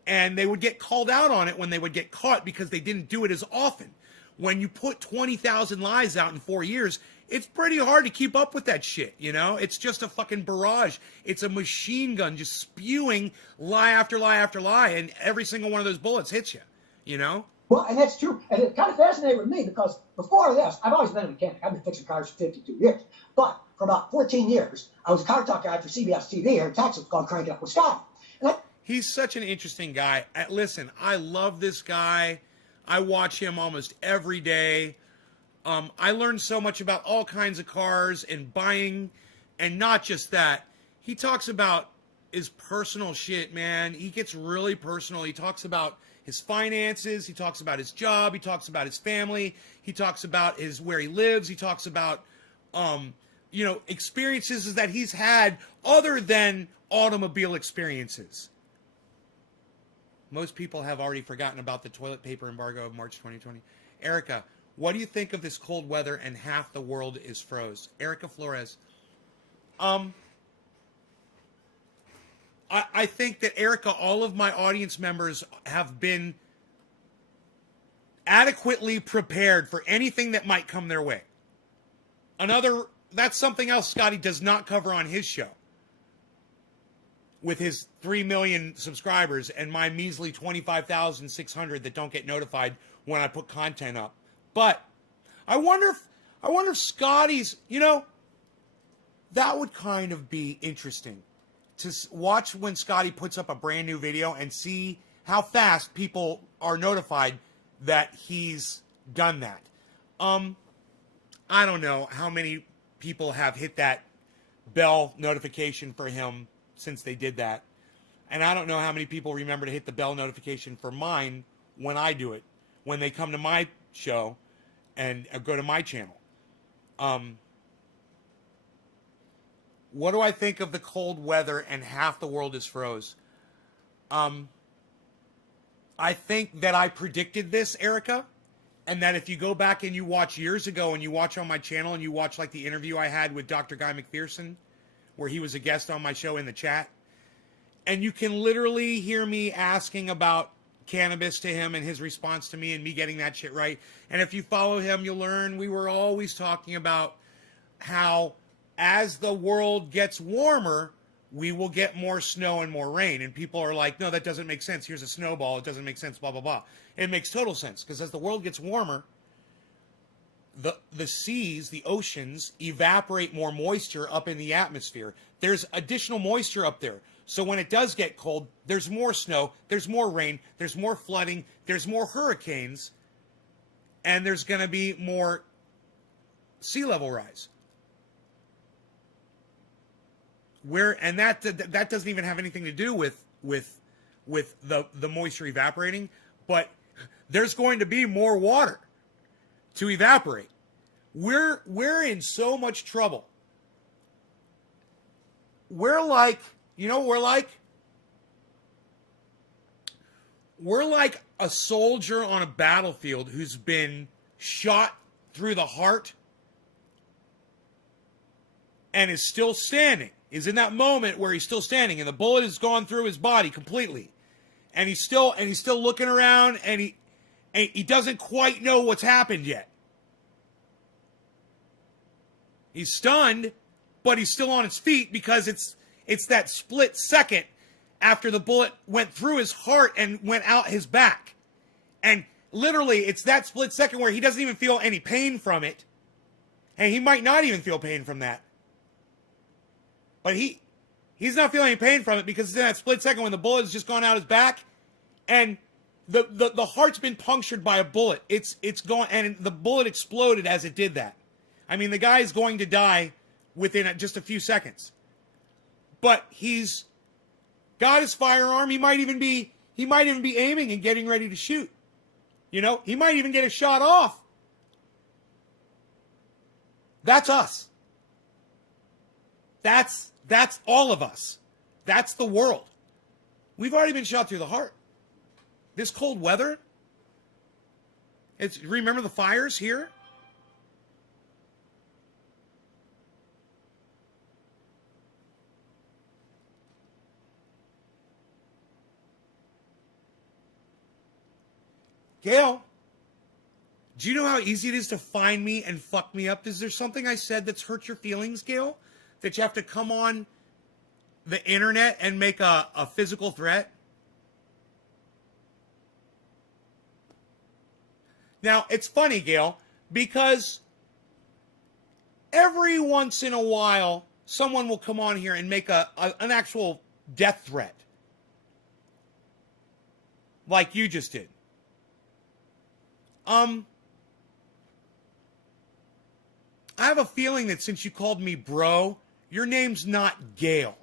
And they would get called out on it when they would get caught because they didn't do it as often. When you put 20,000 lies out in 4 years, it's pretty hard to keep up with that shit, you know? It's just a fucking barrage. It's a machine gun just spewing lie after lie after lie, and every single one of those bullets hits you, you know? Well, and that's true. And it kind of fascinated with me because before this, I've always been a mechanic. I've been fixing cars for 52 years. But for about 14 years, I was a car talk guy for CBS TV here in Texas called Crank It Up with Scott. He's such an interesting guy. Listen, I love this guy. I watch him almost every day. I learned so much about all kinds of cars and buying, and not just that. He talks about his personal shit, man. He gets really personal. He talks about his finances. He talks about his job. He talks about his family. He talks about where he lives. He talks about, you know, experiences that he's had other than automobile experiences. Most people have already forgotten about the toilet paper embargo of March 2020. Erica, what do you think of this cold weather and half the world is froze? Erica Flores. I think that, Erica, all of my audience members have been adequately prepared for anything that might come their way. That's something else Scotty does not cover on his show. With his 3 million subscribers and my measly 25,600 that don't get notified when I put content up. But I wonder if Scotty's, you know, that would kind of be interesting to watch when Scotty puts up a brand new video and see how fast people are notified that he's done that. I don't know how many people have hit that bell notification for him since they did that. And I don't know how many people remember to hit the bell notification for mine when I do it, when they come to my show and go to my channel. What do I think of the cold weather and half the world is froze? I think that I predicted this, Erica, and that if you go back and you watch years ago and you watch on my channel and you watch like the interview I had with Dr. Guy McPherson, where he was a guest on my show in the chat, and you can literally hear me asking about cannabis to him and his response to me and me getting that shit right. And if you follow him, you'll learn we were always talking about how as the world gets warmer, we will get more snow and more rain. And people are like, no, that doesn't make sense. Here's a snowball. It doesn't make sense, blah, blah, blah. It makes total sense because as the world gets warmer, the seas, the oceans, evaporate more moisture up in the atmosphere. There's additional moisture up there. So when it does get cold, there's more snow, there's more rain, there's more flooding, there's more hurricanes, and there's going to be more sea level rise. And that doesn't even have anything to do with the moisture evaporating, but there's going to be more water to evaporate. We're in so much trouble. We're like, you know what we're like? We're like a soldier on a battlefield who's been shot through the heart and is still standing. Is in that moment where he's still standing and the bullet has gone through his body completely. And he's still looking around and he doesn't quite know what's happened yet. He's stunned, but he's still on his feet because it's that split second after the bullet went through his heart and went out his back. And literally, it's that split second where he doesn't even feel any pain from it. And he might not even feel pain from that. But he's not feeling any pain from it because it's in that split second when the bullet has just gone out his back and the heart's been punctured by a bullet. It's gone, and the bullet exploded as it did that. I mean, the guy is going to die within just a few seconds. But he's got his firearm. He might even be aiming and getting ready to shoot. You know, he might even get a shot off. That's us. That's all of us. That's the world. We've already been shot through the heart. This cold weather. Remember the fires here? Gail, do you know how easy it is to find me and fuck me up? Is there something I said that's hurt your feelings, Gail? That you have to come on the internet and make a physical threat? Now, it's funny, Gail, because every once in a while, someone will come on here and make an actual death threat. Like you just did. I have a feeling that since you called me bro, your name's not Gail.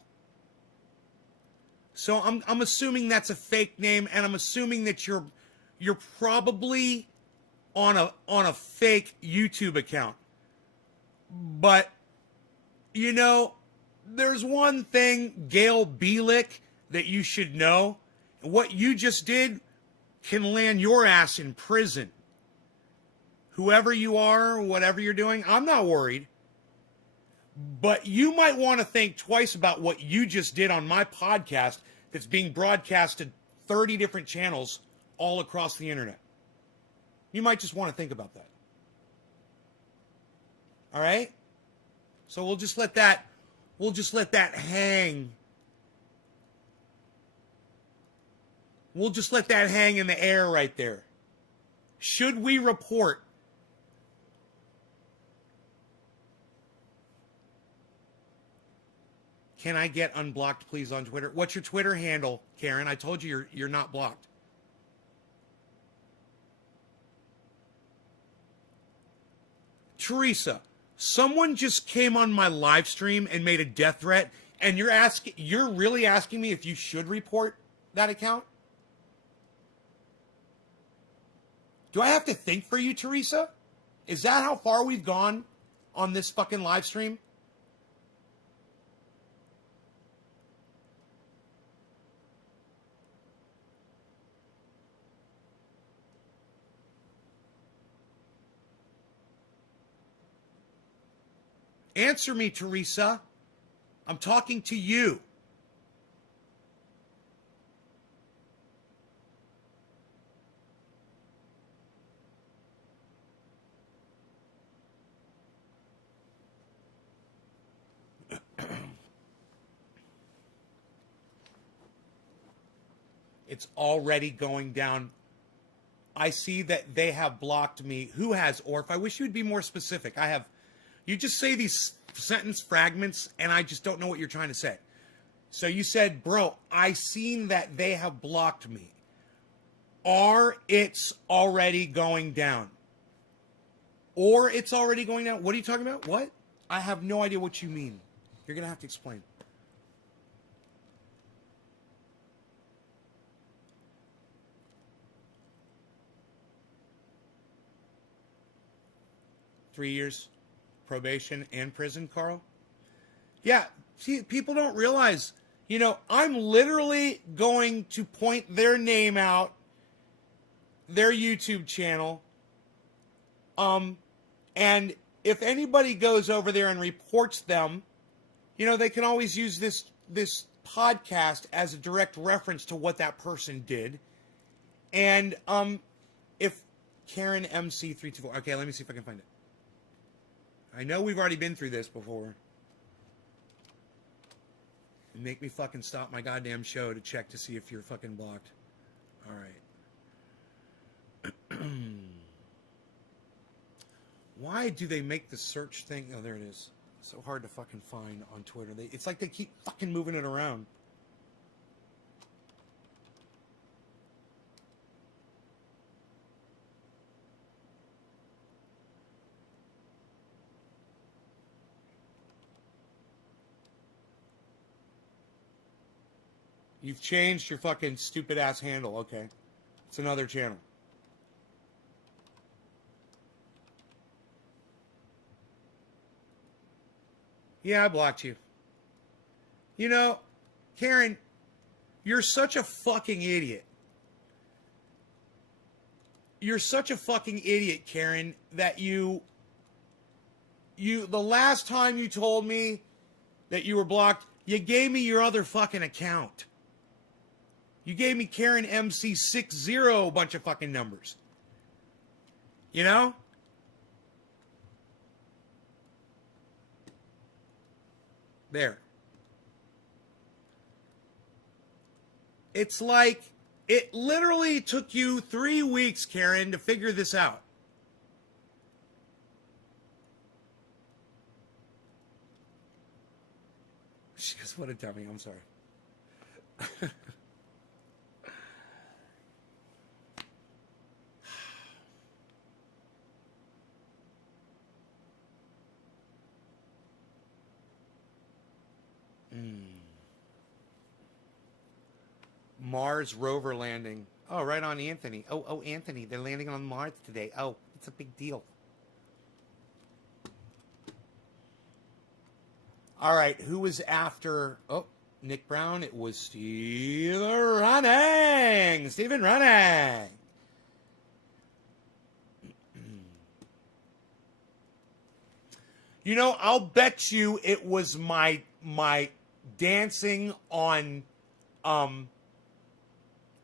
So I'm assuming that's a fake name, and I'm assuming that you're probably on a fake YouTube account. But you know, there's one thing, Gail Bielick, that you should know. What you just did can land your ass in prison. Whoever you are, whatever you're doing, I'm not worried. But you might want to think twice about what you just did on my podcast that's being broadcasted 30 different channels all across the internet. You might just want to think about that. All right? So we'll just let that hang. We'll just let that hang in the air right there. Should we report? Can I get unblocked, please, on Twitter? What's your Twitter handle, Karen? I told you you're not blocked. Teresa, someone just came on my live stream and made a death threat, and you're really asking me if you should report that account? Do I have to think for you, Teresa? Is that how far we've gone on this fucking live stream? Answer me, Teresa. I'm talking to you. It's already going down. I see that they have blocked me. Who has, Orf? I wish you would be more specific. You just say these sentence fragments, and I just don't know what you're trying to say. So you said, bro, I seen that they have blocked me. Or it's already going down. Or it's already going down. What are you talking about? What? I have no idea what you mean. You're going to have to explain. 3 years probation and prison, Carl. Yeah, see, people don't realize, I'm literally going to point their name out, their YouTube channel, and if anybody goes over there and reports them, they can always use this podcast as a direct reference to what that person did. And if Karen MC324, okay, let me see if I can find it. I know we've already been through this before. And make me fucking stop my goddamn show to check to see if you're fucking blocked. All right. Why do they make the search thing? Oh, there it is. So hard to fucking find on Twitter. It's like they keep fucking moving it around. You've changed your fucking stupid ass handle. Okay. It's another channel. Yeah, I blocked you. Karen, you're such a fucking idiot. You're such a fucking idiot, Karen, that the last time you told me that you were blocked, you gave me your other fucking account. You gave me Karen MC60, a bunch of fucking numbers. There. It's like, it literally took you 3 weeks, Karen, to figure this out. She goes, what a dummy, I'm sorry. Mars rover landing. Oh, right on Anthony. Oh, Anthony, they're landing on Mars today. Oh, it's a big deal. All right, who was after? Oh, Nick Brown. It was Stephen Running. Stephen Running. I'll bet you it was my dancing on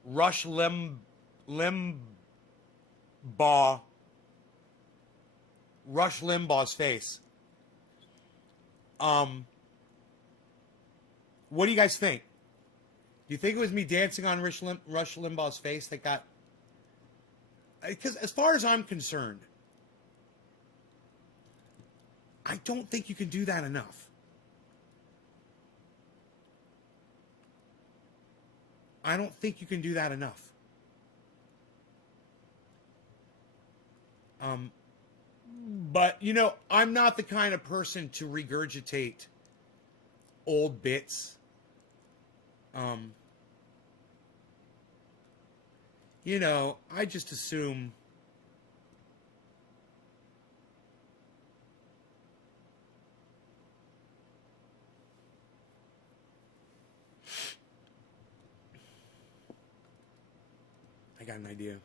Rush Limbaugh's face. What do you guys think? Do you think it was me dancing on Rush Limbaugh's face that got... Because as far as I'm concerned, I don't think you can do that enough. I don't think you can do that enough. But, I'm not the kind of person to regurgitate old bits. I just assume... I got an idea.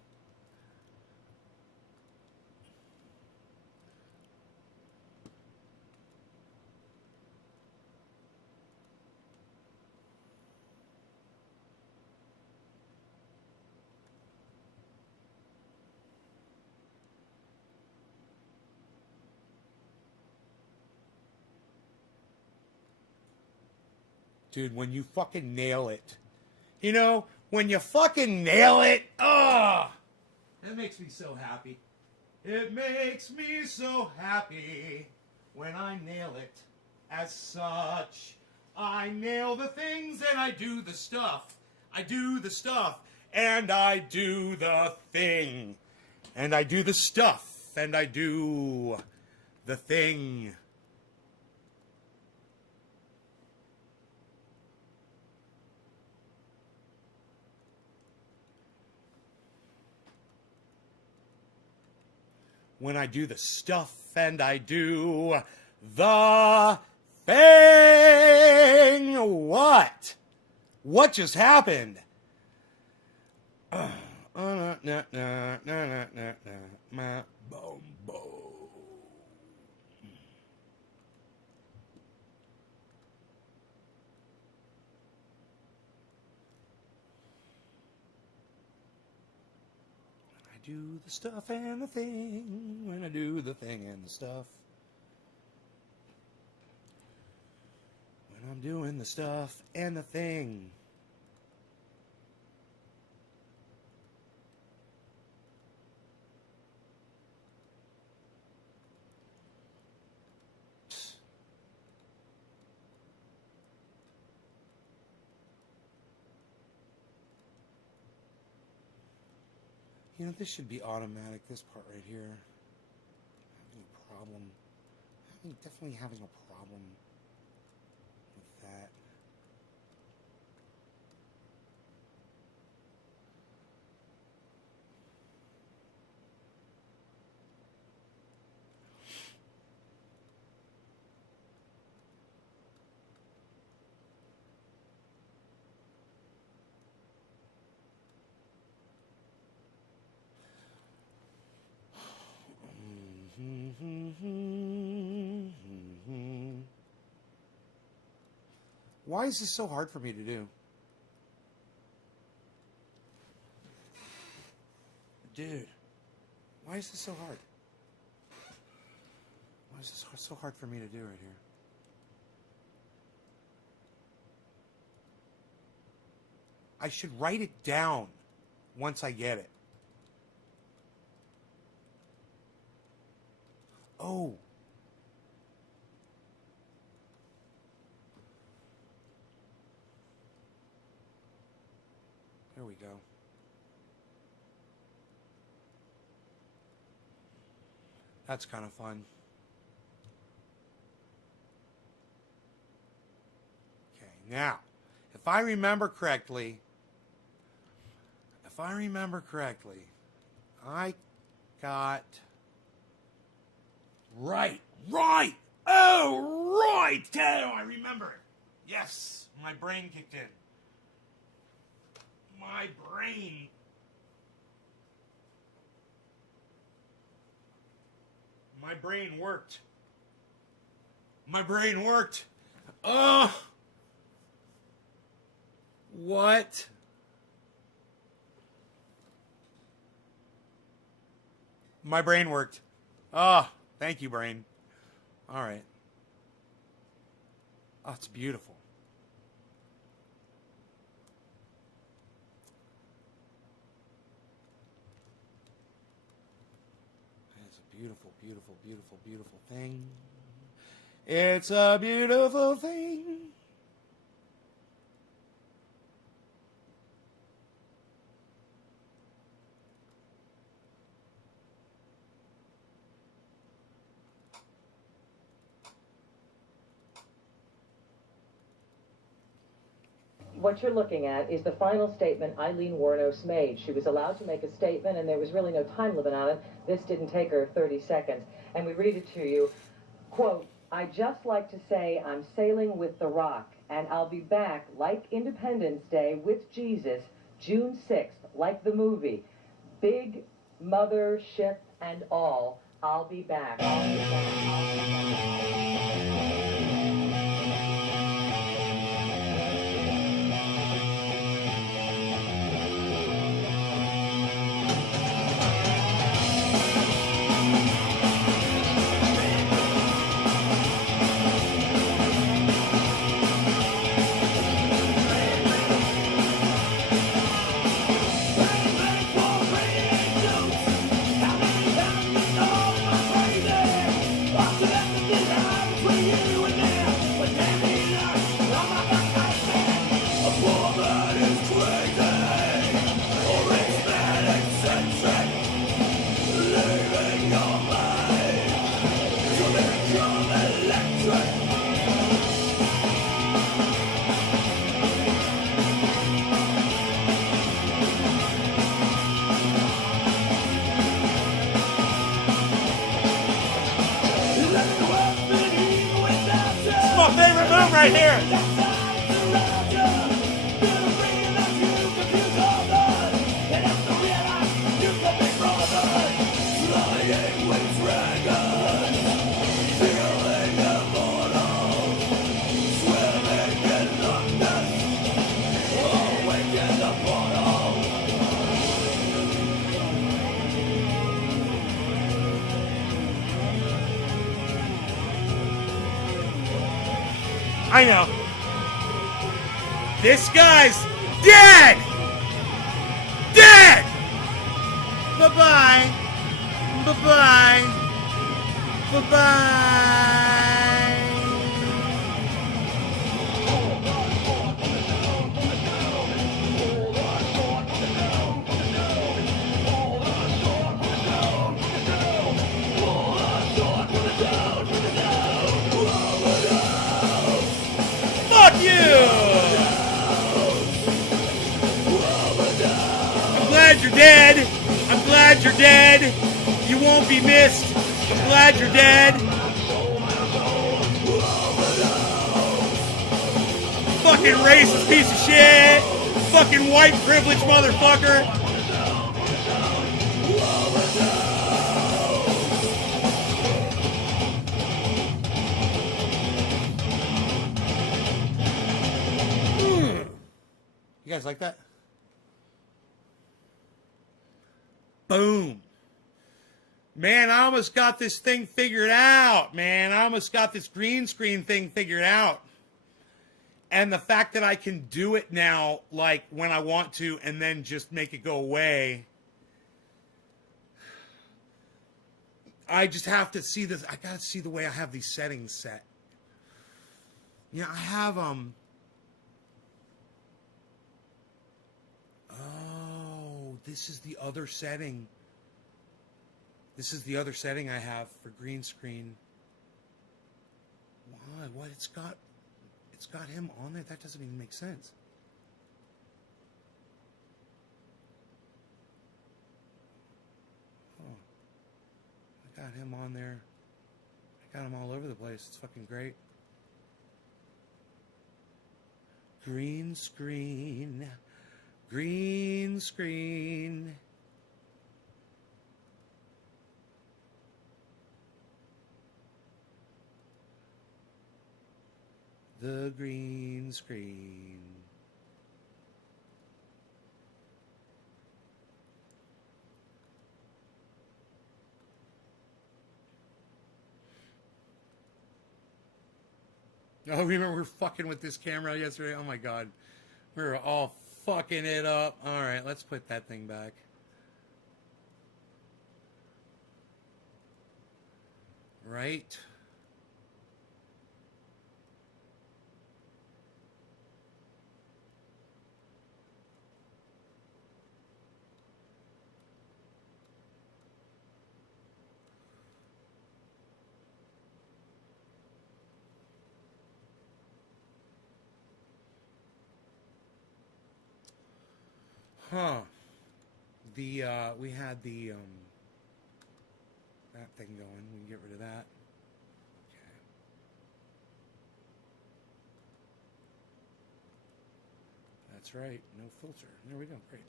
Dude, when you fucking nail it. When you fucking nail it. Oh! That makes me so happy. It makes me so happy when I nail it. As such, I nail the things and I do the stuff. I do the stuff and I do the thing. And I do the stuff and I do the thing. when I do the stuff and I do the thing. What? What just happened? My boom boom. Do the stuff and the thing, when I do the thing and the stuff. When I'm doing the stuff and the thing. You know, this should be automatic, this part right here. Having a problem. Definitely having a problem with that. Why is this so hard for me to do? Dude, why is this so hard? Why is this so hard for me to do right here? I should write it down once I get it. Oh. There we go. That's kind of fun. Okay, now, if I remember correctly, I got... Right. Oh, right. Oh, I remember it. Yes, my brain kicked in. My brain worked. My brain worked. Oh. What? My brain worked. Oh. Thank you, brain. All right. Oh, it's beautiful. It's a beautiful, beautiful, beautiful, beautiful thing. It's a beautiful thing. What you're looking at is the final statement Eileen Wuornos made. She was allowed to make a statement, and there was really no time limit on it. This didn't take her 30 seconds. And we read it to you. Quote, "I just like to say I'm sailing with the Rock, and I'll be back like Independence Day with Jesus, June 6th, like the movie. Big mother ship and all, I'll be back. I'll be back. I'll be back." After that, my favorite move right here. I know. This guy's dead! Dead! Bye-bye. Bye-bye. Bye-bye. Fuck you! I'm glad you're dead. I'm glad you're dead. You won't be missed. I'm glad you're dead. Fucking racist piece of shit. Fucking white privilege motherfucker. You guys like that? Boom. Man, I almost got this thing figured out, man. I almost got this green screen thing figured out. And the fact that I can do it now, like, when I want to, and then just make it go away. I just have to see this. I gotta see the way I have these settings set. Yeah, I have, Oh, this is the other setting. This is the other setting I have for green screen. Why? What? It's got him on there? That doesn't even make sense. Oh. I got him on there. I got him all over the place. It's fucking great. Green screen. Green screen. The green screen. Oh, remember we were fucking with this camera yesterday? Oh my god. We were all fucking it up. Alright, let's put that thing back. Right. Huh. We had the that thing going. We can get rid of that. Okay. That's right. No filter. There we go. Great.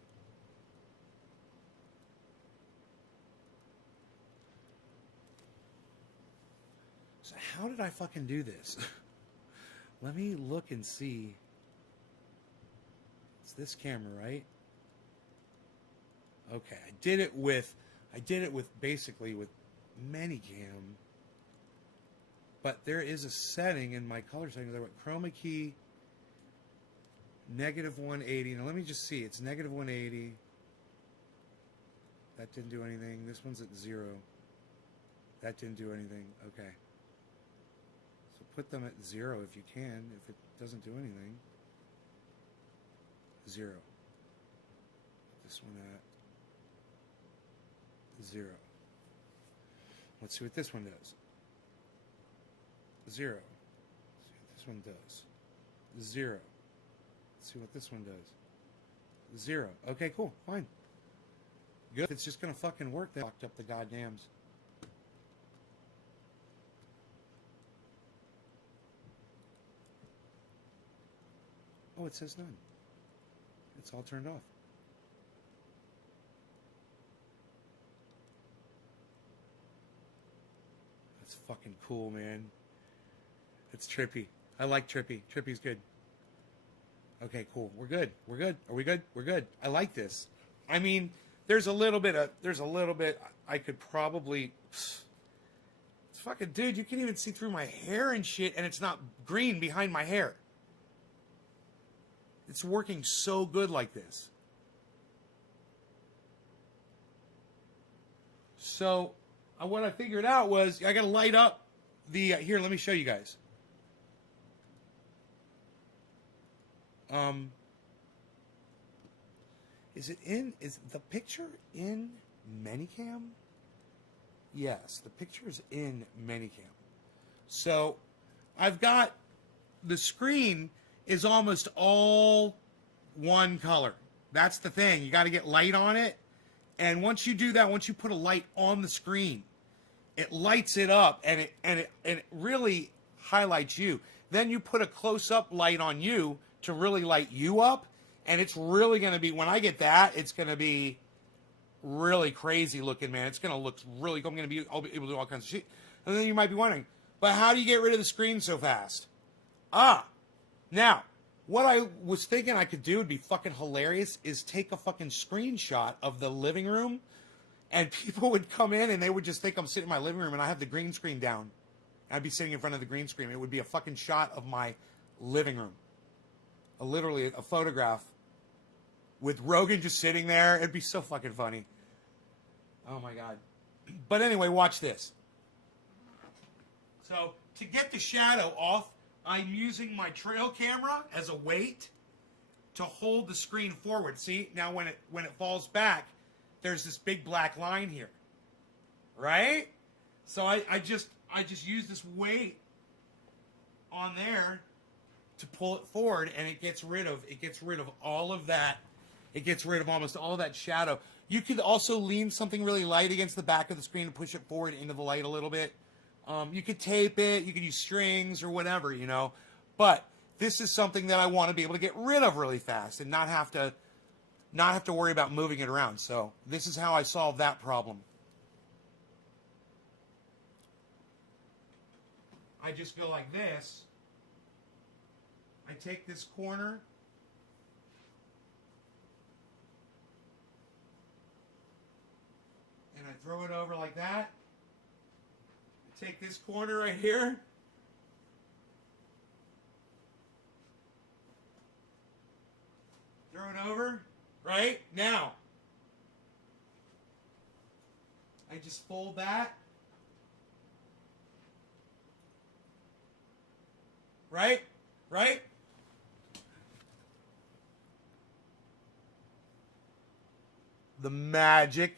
So how did I fucking do this? Let me look and see. It's this camera, right? Okay, I did it with basically with Minicam. But there is a setting in my color settings. I went chroma key -180. Now let me just see. It's -180. That didn't do anything. This one's at 0. That didn't do anything. Okay. So put them at 0 if you can. If it doesn't do anything. 0. Put this one at 0. Let's see what this one does. 0. Let's see what this one does. 0. Let's see what this one does. 0. Okay, cool. Fine. Good. If it's just going to fucking work, they locked up the goddams. Oh, it says none. It's all turned off. That's fucking cool, man. It's trippy. I like trippy. Trippy's good. Okay, cool. We're good. We're good. Are we good? We're good. I like this. I mean, there's a little bit I could probably. It's fucking, dude, you can even see through my hair and shit, and it's not green behind my hair. It's working so good like this. So, what I figured out was I got to light up the. Here, let me show you guys. Is the picture in Manycam? Yes, the picture is in Manycam. So, I've got the screen is almost all one color. That's the thing. You got to get light on it. And once you do that, once you put a light on the screen, it lights it up and it really highlights you. Then you put a close-up light on you to really light you up, and it's really going to be, when I get that, it's going to be really crazy looking, man. It's going to look really, I'm going to be able to do all kinds of shit. And then you might be wondering, but how do you get rid of the screen so fast? Now, what I was thinking I could do would be fucking hilarious is take a fucking screenshot of the living room, and people would come in and they would just think I'm sitting in my living room and I have the green screen down. I'd be sitting in front of the green screen. It would be a fucking shot of my living room. Literally a photograph with Rogan just sitting there. It'd be so fucking funny. Oh my God. But anyway, watch this. So to get the shadow off, I'm using my trail camera as a weight to hold the screen forward. See, now when it falls back, there's this big black line here. Right? So I just use this weight on there to pull it forward, and it gets rid of all of that. It gets rid of almost all of that shadow. You could also lean something really light against the back of the screen and push it forward into the light a little bit. You could tape it. You could use strings or whatever, you know. But this is something that I want to be able to get rid of really fast and not have to worry about moving it around. So this is how I solve that problem. I just go like this. I take this corner, and I throw it over like that. I take this corner right here, throw it over, right? Now, I just fold that, right? Right? The magic,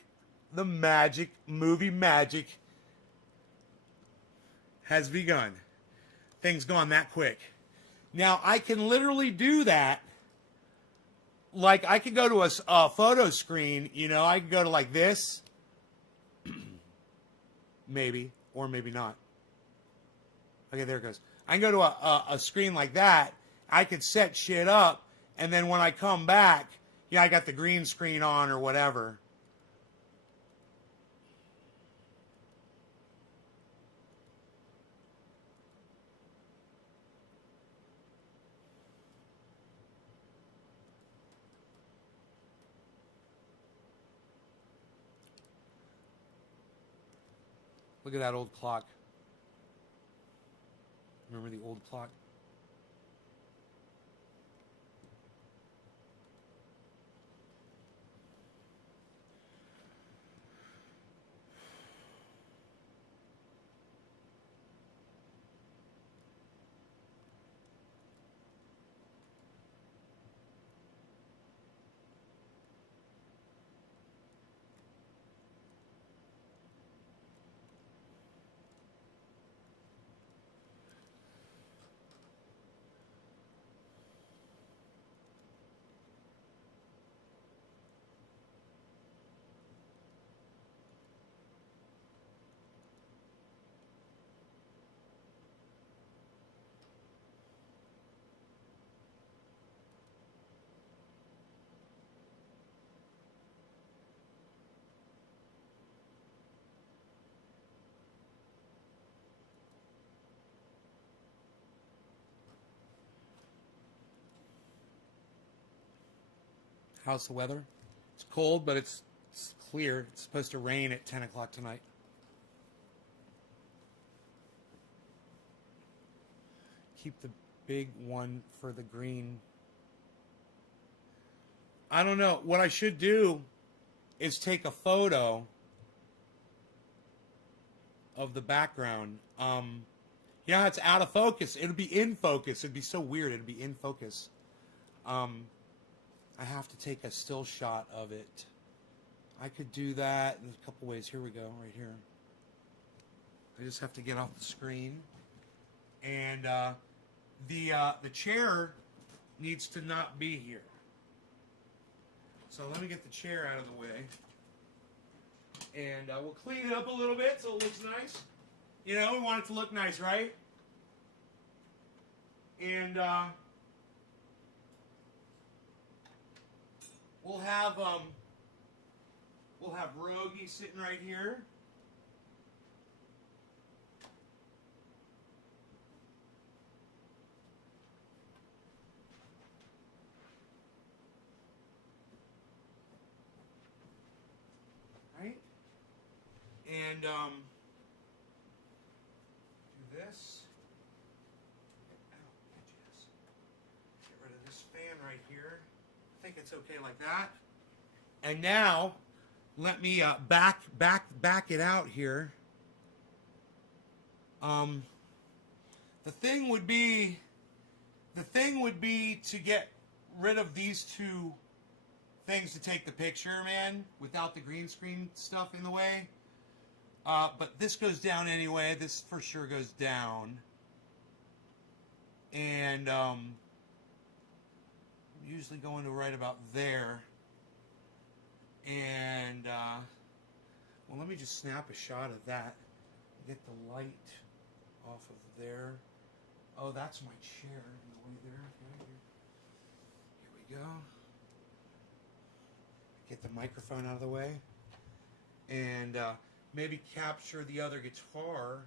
movie magic has begun. Things gone that quick. Now, I can literally do that. Like, I could go to a photo screen, you know, I could go to like this. Maybe, or maybe not. Okay, there it goes. I can go to a screen like that. I could set shit up, and then when I come back, yeah, I got the green screen on or whatever. Look at that old clock. Remember the old clock? How's the weather? It's cold, but it's clear. It's supposed to rain at 10 o'clock tonight. Keep the big one for the green. I don't know. What I should do is take a photo of the background. Yeah, it's out of focus. It'll be in focus. It'd be so weird. It'd be in focus. I have to take a still shot of it. I could do that in a couple ways. Here we go, right here. I just have to get off the screen. And the chair needs to not be here. So let me get the chair out of the way. And we'll clean it up a little bit so it looks nice. You know, we want it to look nice, right? And we'll have Rogie sitting right here. Right? And do this. Get rid of this fan right here. I think it's okay like that. And now, let me back it out here. The thing would be to get rid of these two things to take the picture, man, without the green screen stuff in the way. But this goes down anyway. This for sure goes down. And usually going to right about there. And well, let me just snap a shot of that. Get the light off of there. Oh, that's my chair in the way there. Okay, here we go. Get the microphone out of the way. And maybe capture the other guitar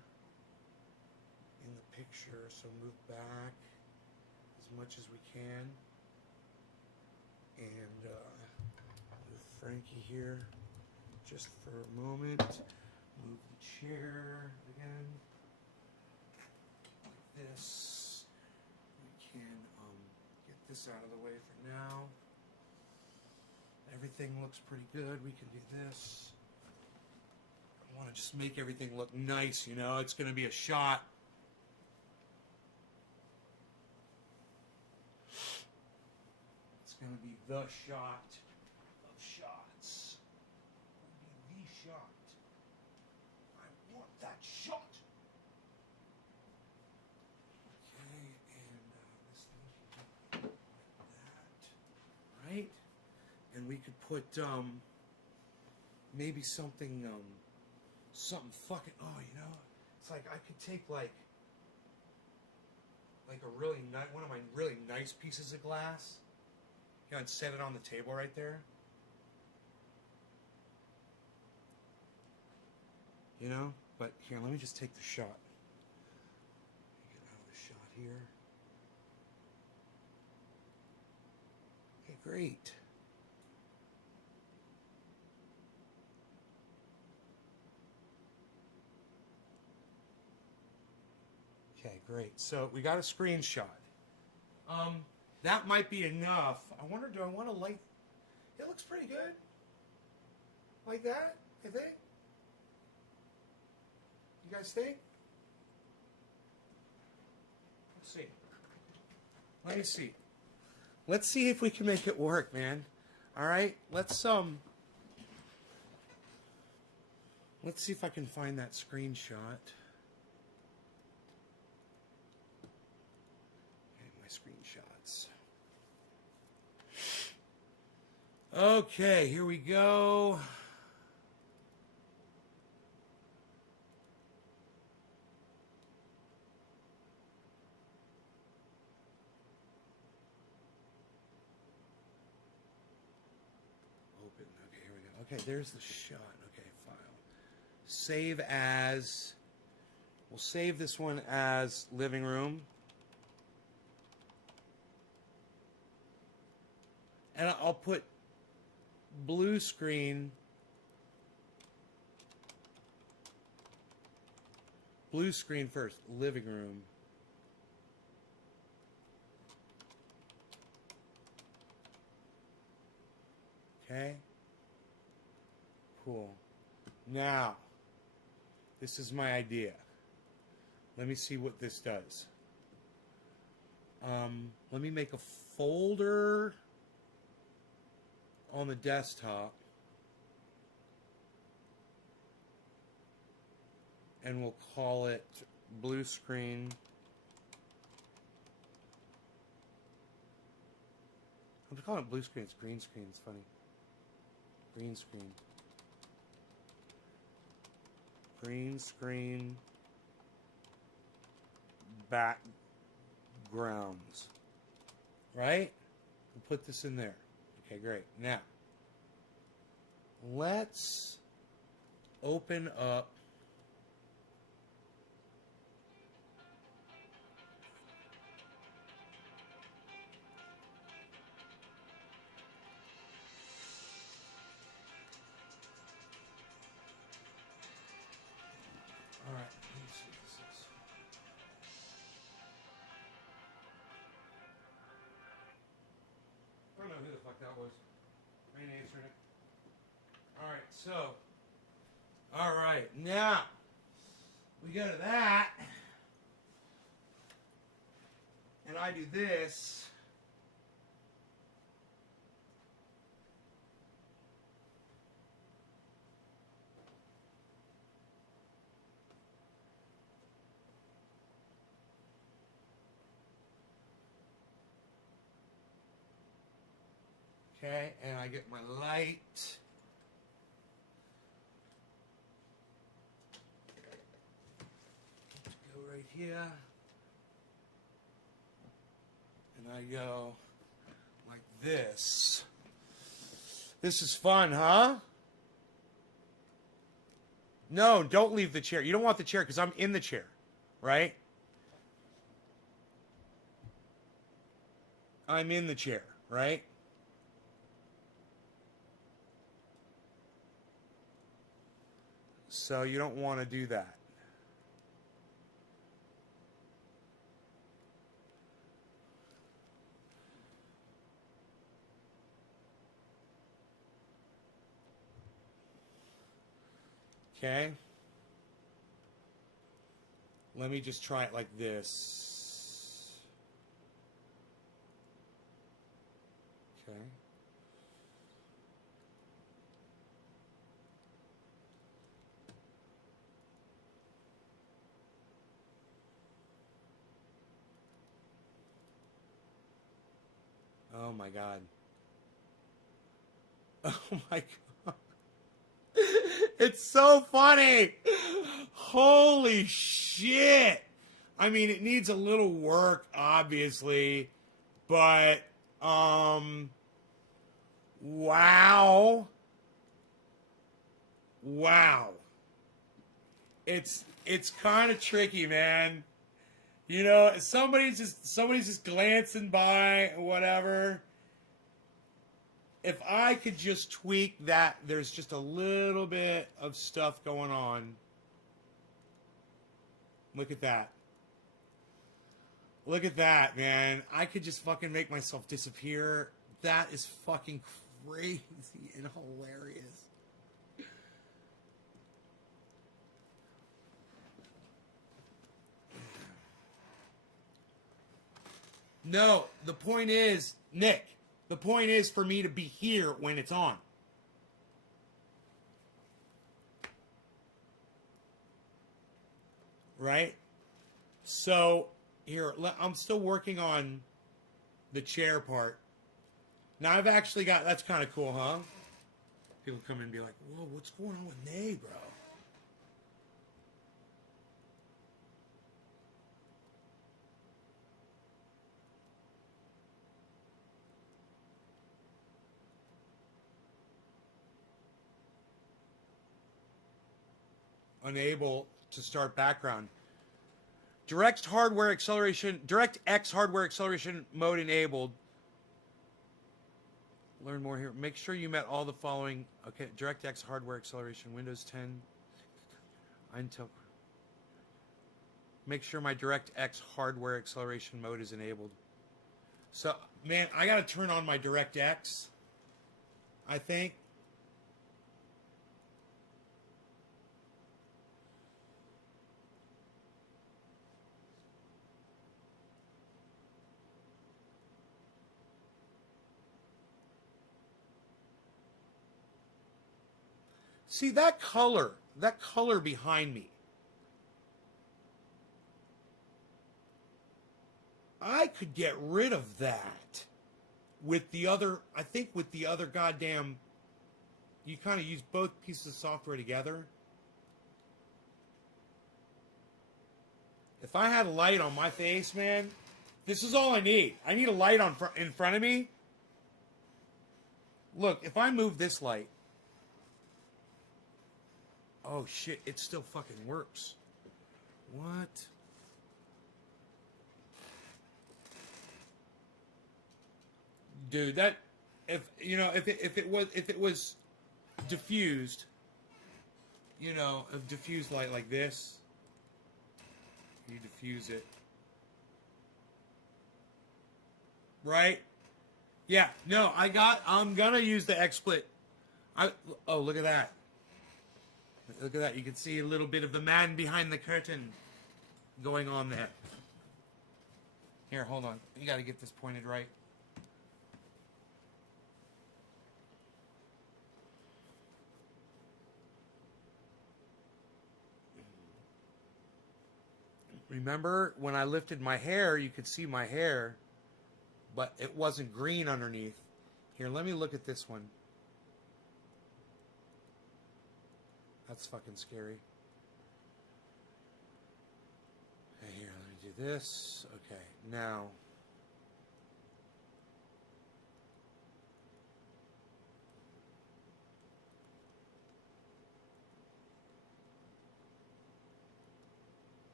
in the picture. So move back as much as we can. And move Frankie here just for a moment. Move the chair again. Like this. We can get this out of the way for now. Everything looks pretty good. We can do this. I want to just make everything look nice, you know. It's going to be a shot. It's going to be the shot of shots. It'll be the shot. I want that shot. Okay, and this thing like that. Right? And we could put maybe something fucking, oh, you know, it's like I could take like a really nice, one of my really nice pieces of glass, you know, and set it on the table right there. You know, but here, let me just take the shot. Get out of the shot here. Okay, great. Okay, great. So we got a screenshot. That might be enough. I wonder, do I want to light? It looks pretty good. Like that, I think. You guys think? Let's see. Let me see. Let's see if we can make it work, man. All right. Let's see if I can find that screenshot. Screenshots. Okay, here we go. Open. Okay, here we go. Okay, there's the shot. Okay, file. Save as. We'll save this one as living room. And I'll put blue screen. Blue screen first. Living room. Okay. Cool. Now, this is my idea. Let me see what this does. Let me make a folder on the desktop. And we'll call it blue screen. I'm calling it blue screen. It's green screen. It's funny. Green screen. Green screen. Backgrounds. Right? We'll put this in there. Okay, great. Now, let's open up all right, let me see what this is. I don't know who the fuck that was. I ain't answering it. Alright, so. Alright, now. We go to that. And I do this. Okay, and I get my light. Go right here. And I go like this. This is fun, huh? No, don't leave the chair. You don't want the chair because I'm in the chair, right? I'm in the chair, right? So you don't want to do that. Okay. Let me just try it like this. Okay. Oh my God. Oh my God. It's so funny. Holy shit. I mean, it needs a little work, obviously, but, wow. Wow. It's kind of tricky, man. You know, somebody's just glancing by or whatever. If I could just tweak that, there's just a little bit of stuff going on. Look at that. Look at that, man. I could just fucking make myself disappear. That is fucking crazy and hilarious. No, the point is, Nick, the point is for me to be here when it's on. Right? So, here, I'm still working on the chair part. Now I've actually got, that's kind of cool, huh? People come in and be like, whoa, what's going on with Nay, bro? Unable to start background. DirectX hardware acceleration mode enabled. Learn more here. Make sure you met all the following. Okay, DirectX hardware acceleration, Windows 10, Intel. Make sure my DirectX hardware acceleration mode is enabled. So, man, I gotta turn on my DirectX, I think. See that color behind me. I could get rid of that with the other, I think with the other goddamn, you kind of use both pieces of software together. If I had a light on my face, man, this is all I need. I need a light in front of me. Look, if I move this light, oh shit, it still fucking works. What? Dude, that if it was diffused, a diffused light like this, you diffuse it. Right? Yeah, no, I'm gonna use the XSplit. Oh, look at that. Look at that. You can see a little bit of the man behind the curtain going on there. Here, hold on. You got to get this pointed right. Remember when I lifted my hair, you could see my hair, but it wasn't green underneath. Here, let me look at this one. That's fucking scary. Okay, here, let me do this. Okay, now.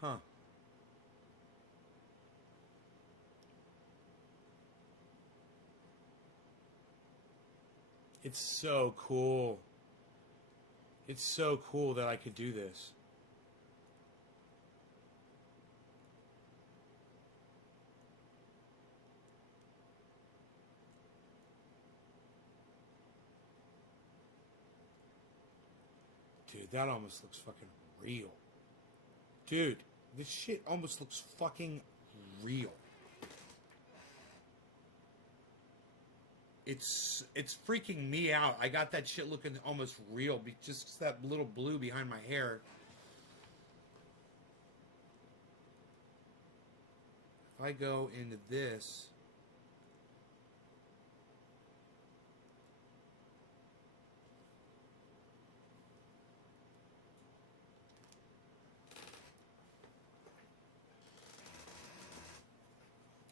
Huh. It's so cool. It's so cool that I could do this. Dude, that almost looks fucking real. Dude, this shit almost looks fucking real. It's freaking me out. I got that shit looking almost real. Just that little blue behind my hair. If I go into this...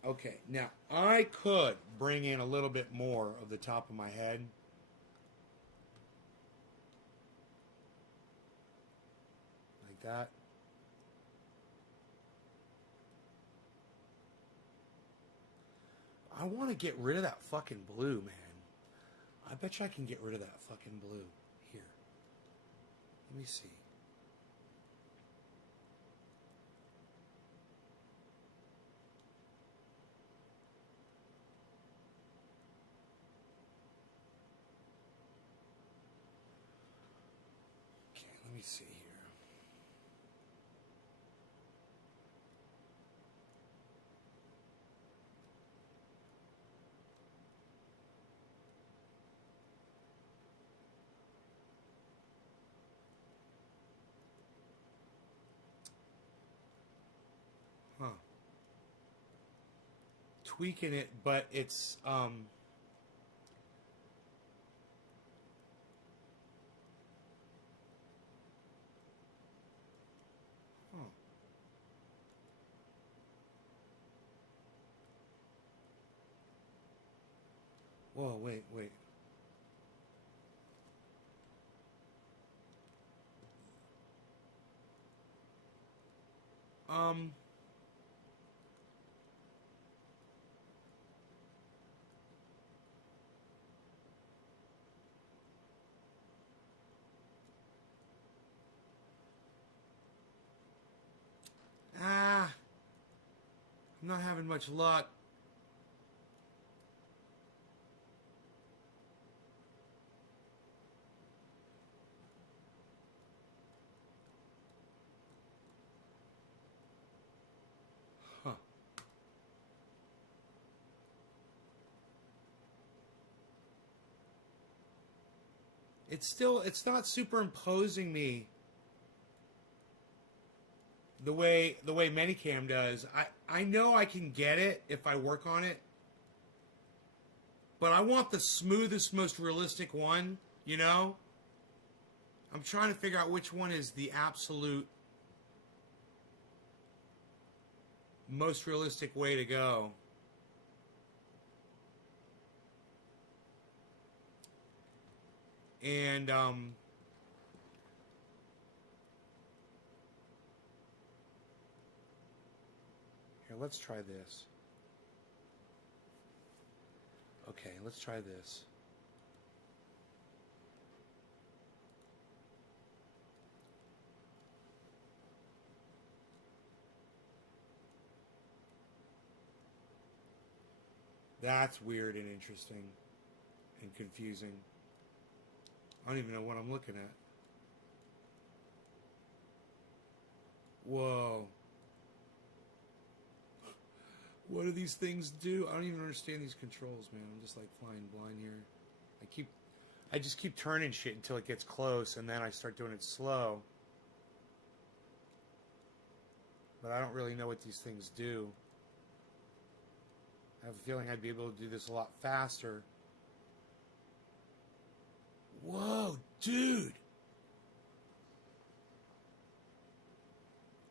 Okay, now I could bring in a little bit more of the top of my head. Like that. I want to get rid of that fucking blue, man. I bet you I can get rid of that fucking blue. Here. Let me see. Let me see here. Huh. Tweaking it, but it's huh. Whoa, wait. Um. I'm not having much luck. Huh. It's not superimposing me the way Minicam does. I know I can get it if I work on it, but I want the smoothest, most realistic one, you know? I'm trying to figure out which one is the absolute most realistic way to go. And here, let's try this. Okay, let's try this. That's weird and interesting and confusing. I don't even know what I'm looking at. Whoa. What do these things do? I don't even understand these controls, man. I'm just like flying blind here. I just keep turning shit until it gets close, and then I start doing it slow. But I don't really know what these things do. I have a feeling I'd be able to do this a lot faster. Whoa, dude!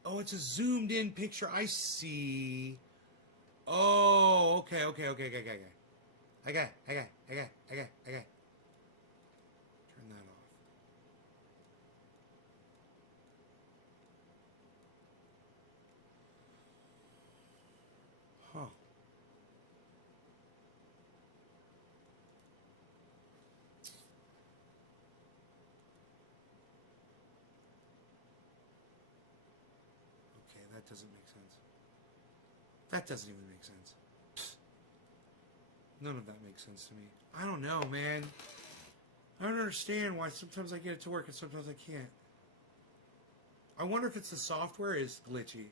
Oh, it's a zoomed in picture. I see. Oh, okay. I got. Turn that off. Huh. Okay, that doesn't make sense. That doesn't even make sense. Pfft. None of that makes sense to me. I don't know, man. I don't understand why sometimes I get it to work and sometimes I can't. I wonder if it's the software is glitchy.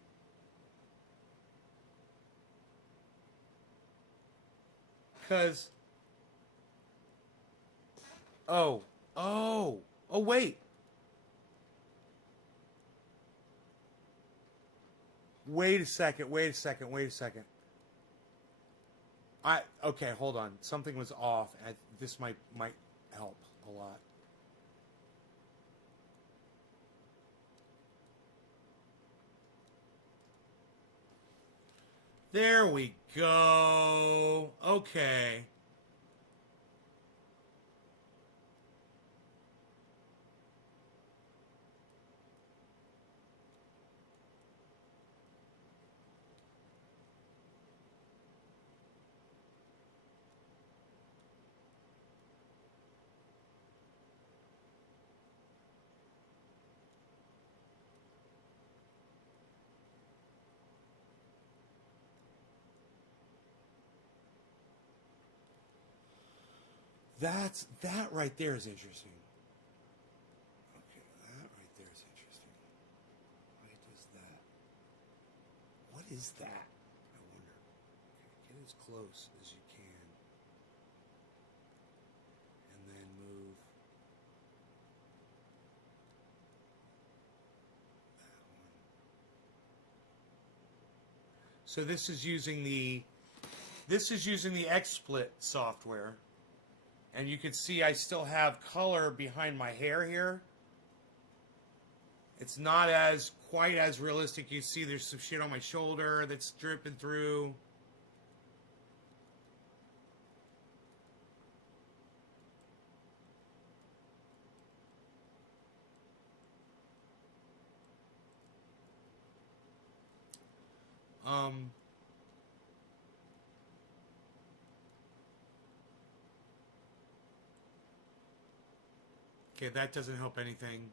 Because... Oh, wait. Wait a second. Okay, hold on. Something was off. This might help a lot. There we go. Okay. That right there is interesting. Okay, that right there is interesting. Why does that? What is that? I wonder. Okay, get as close as you can. And then move that one. So this is using the XSplit software. And you can see I still have color behind my hair here. It's not quite as realistic. You see there's some shit on my shoulder that's dripping through. Um, okay, that doesn't help anything.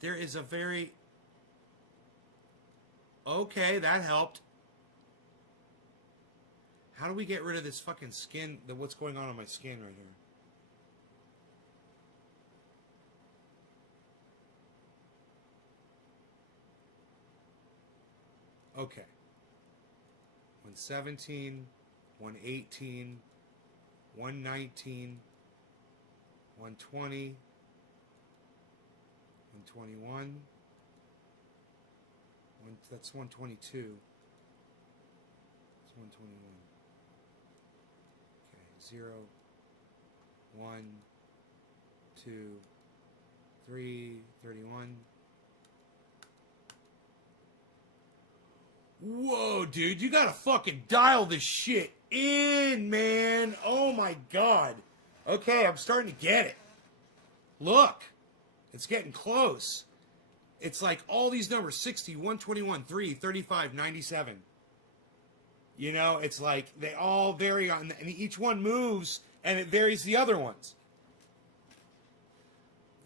There is a very... Okay, that helped. How do we get rid of this fucking skin? What's going on my skin right here? Okay. 117, 118, 119, 120, 121. That's 122. It's 121. Okay, 0, 1, 2, 3, 31. Whoa, dude, you gotta fucking dial this shit in, man. Oh my god. Okay, I'm starting to get it. Look, it's getting close. It's like all these numbers 60, 121, 3, 35, 97. You know, it's like they all vary on, and each one moves and it varies the other ones.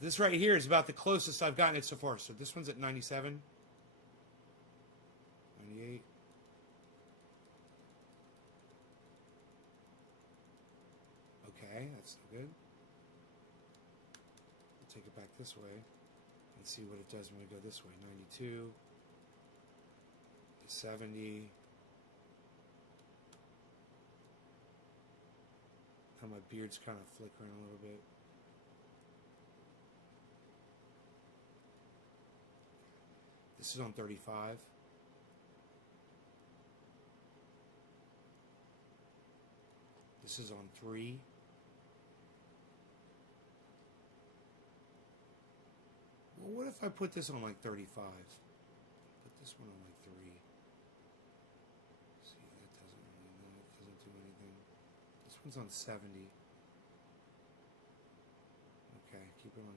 This right here is about the closest I've gotten it so far. So this one's at 97. 98. Okay, that's still good. We'll take it back this way and see what it does when we go this way. 92. 70. Now my beard's kind of flickering a little bit. This is on 35. This is on 3. Well, what if I put this on like 35? Put this one on like 3. See, that doesn't do anything. This one's on 70. Okay, keep it on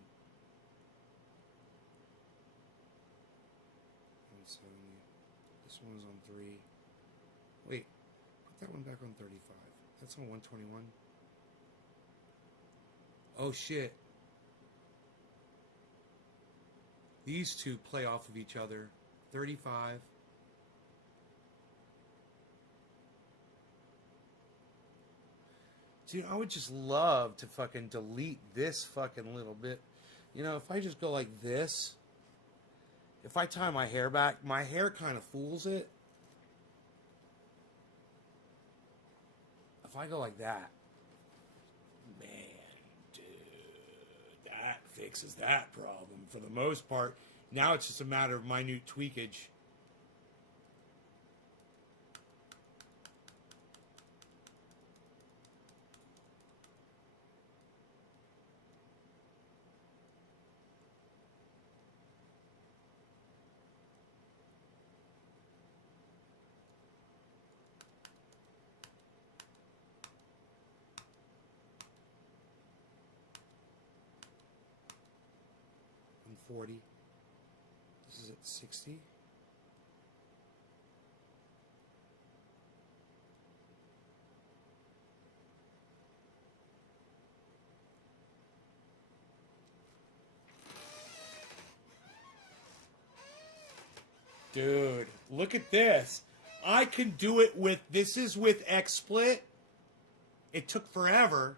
70. This one's on 3. Wait, put that one back on 35. That's on 121. Oh shit. These two play off of each other. 35. Dude, I would just love to fucking delete this fucking little bit. You know, if I just go like this, if I tie my hair back, my hair kind of fools it. If I go like that, man, dude, that fixes that problem for the most part. Now it's just a matter of minute tweakage. I'm 40. This is at 60. Dude, look at this. I can do it with, this is with XSplit. It took forever.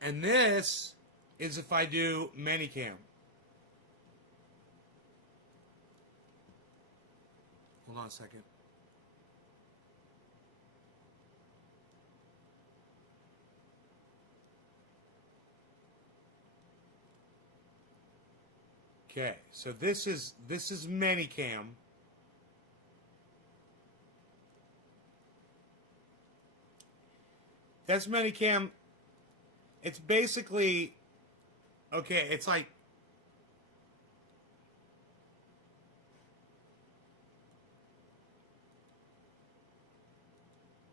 And this is if I do Manicam. Hold on a second. Okay, so this is Manicam. That's Manicam. It's basically, okay, it's like,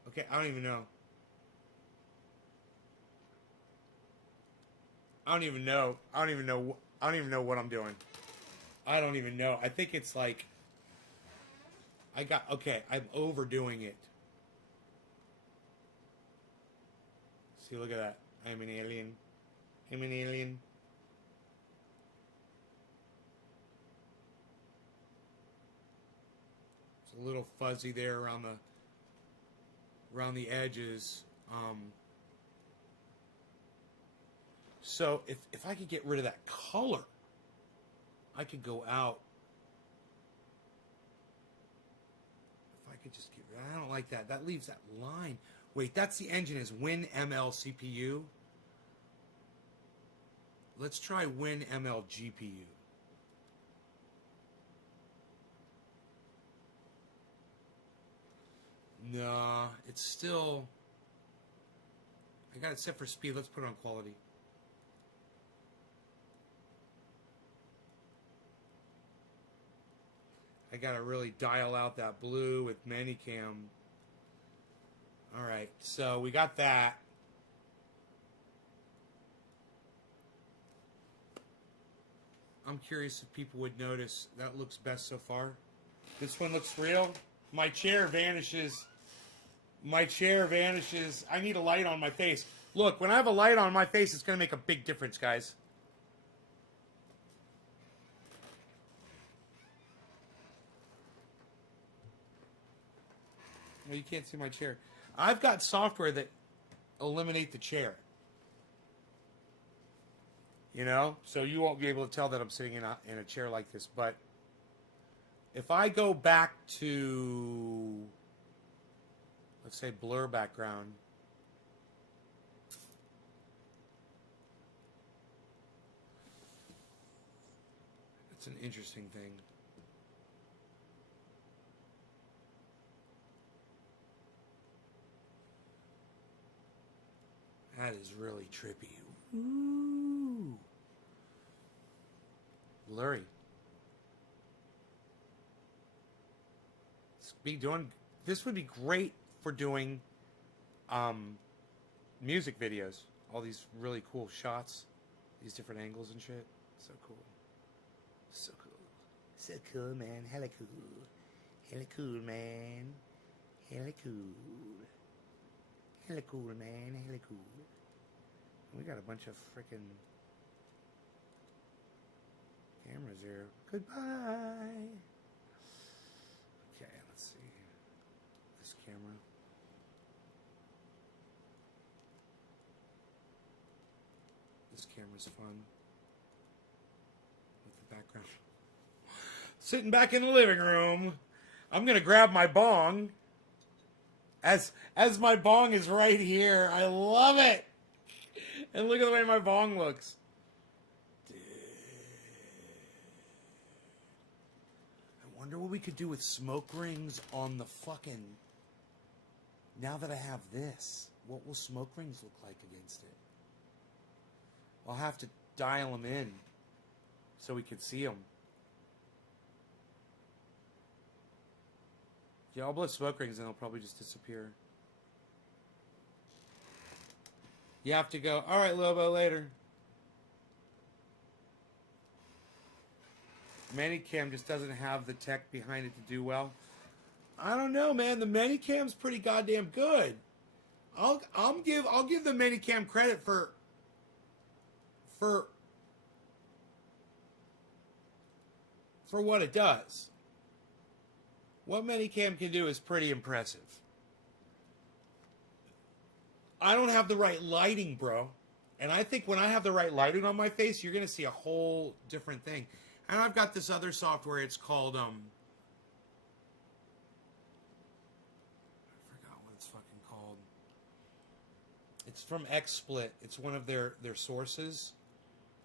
okay, I don't even know. I don't even know. I don't even know what I'm doing. I don't even know. I think it's like I'm overdoing it. See, look at that. I'm an alien. I'm an alien. It's a little fuzzy there around the edges. So if I could get rid of that color, I could go out. If I could just get rid, I don't like that. That leaves that line. Wait, that's the engine is WinML CPU. Let's try WinML GPU. Nah, it's still. I got it set for speed. Let's put it on quality. I gotta really dial out that blue with Manicam. Alright, so we got that. I'm curious if people would notice that looks best so far. This one looks real. My chair vanishes. My chair vanishes. I need a light on my face. Look, when I have a light on my face, it's going to make a big difference, guys. Well, you can't see my chair. I've got software that eliminate the chair. You know? So you won't be able to tell that I'm sitting in a chair like this. But if I go back to, let's say, blur background. It's an interesting thing. That is really trippy. Ooh. Blurry. This would be great for doing music videos. All these really cool shots, these different angles and shit. So cool. So cool. So cool, man. Hella cool. Hella cool, man. Hella cool. Hella cool, man. Hella cool. We got a bunch of freaking cameras here. Goodbye. Okay, let's see. This camera. This camera's fun. With the background. Sitting back in the living room. I'm gonna grab my bong. As my bong is right here. I love it. And look at the way my bong looks. Dude. I wonder what we could do with smoke rings on the fucking... Now that I have this, what will smoke rings look like against it? I'll have to dial them in so we can see them. Yeah, I'll blow smoke rings and they'll probably just disappear. You have to go, all right, Lobo, later. Manicam just doesn't have the tech behind it to do well. I don't know, man. The Manicam's pretty goddamn good. I'll give the Manicam credit for what it does. What Manicam can do is pretty impressive. I don't have the right lighting, bro. And I think when I have the right lighting on my face, you're going to see a whole different thing. And I've got this other software. It's called, I forgot what it's fucking called. It's from XSplit. It's one of their sources.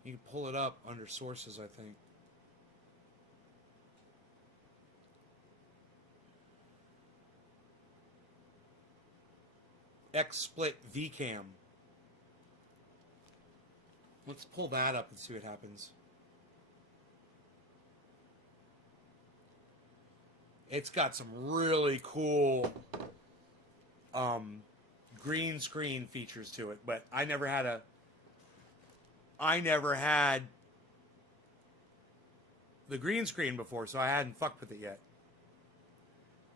You can pull it up under sources, I think. XSplit VCam. Let's pull that up and see what happens. It's got some really cool green screen features to it, but I never had I never had the green screen before, so I hadn't fucked with it yet.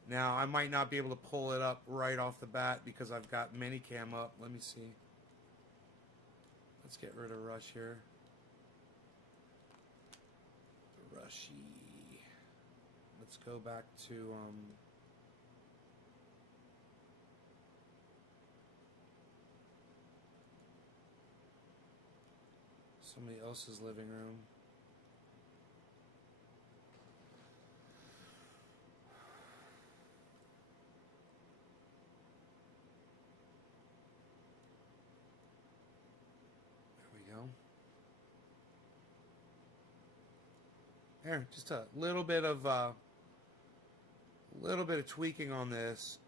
Now, I might not be able to pull it up right off the bat because I've got Minicam up. Let me see. Let's get rid of Rush here. Rushy. Let's go back to somebody else's living room. There, just a little bit of tweaking on this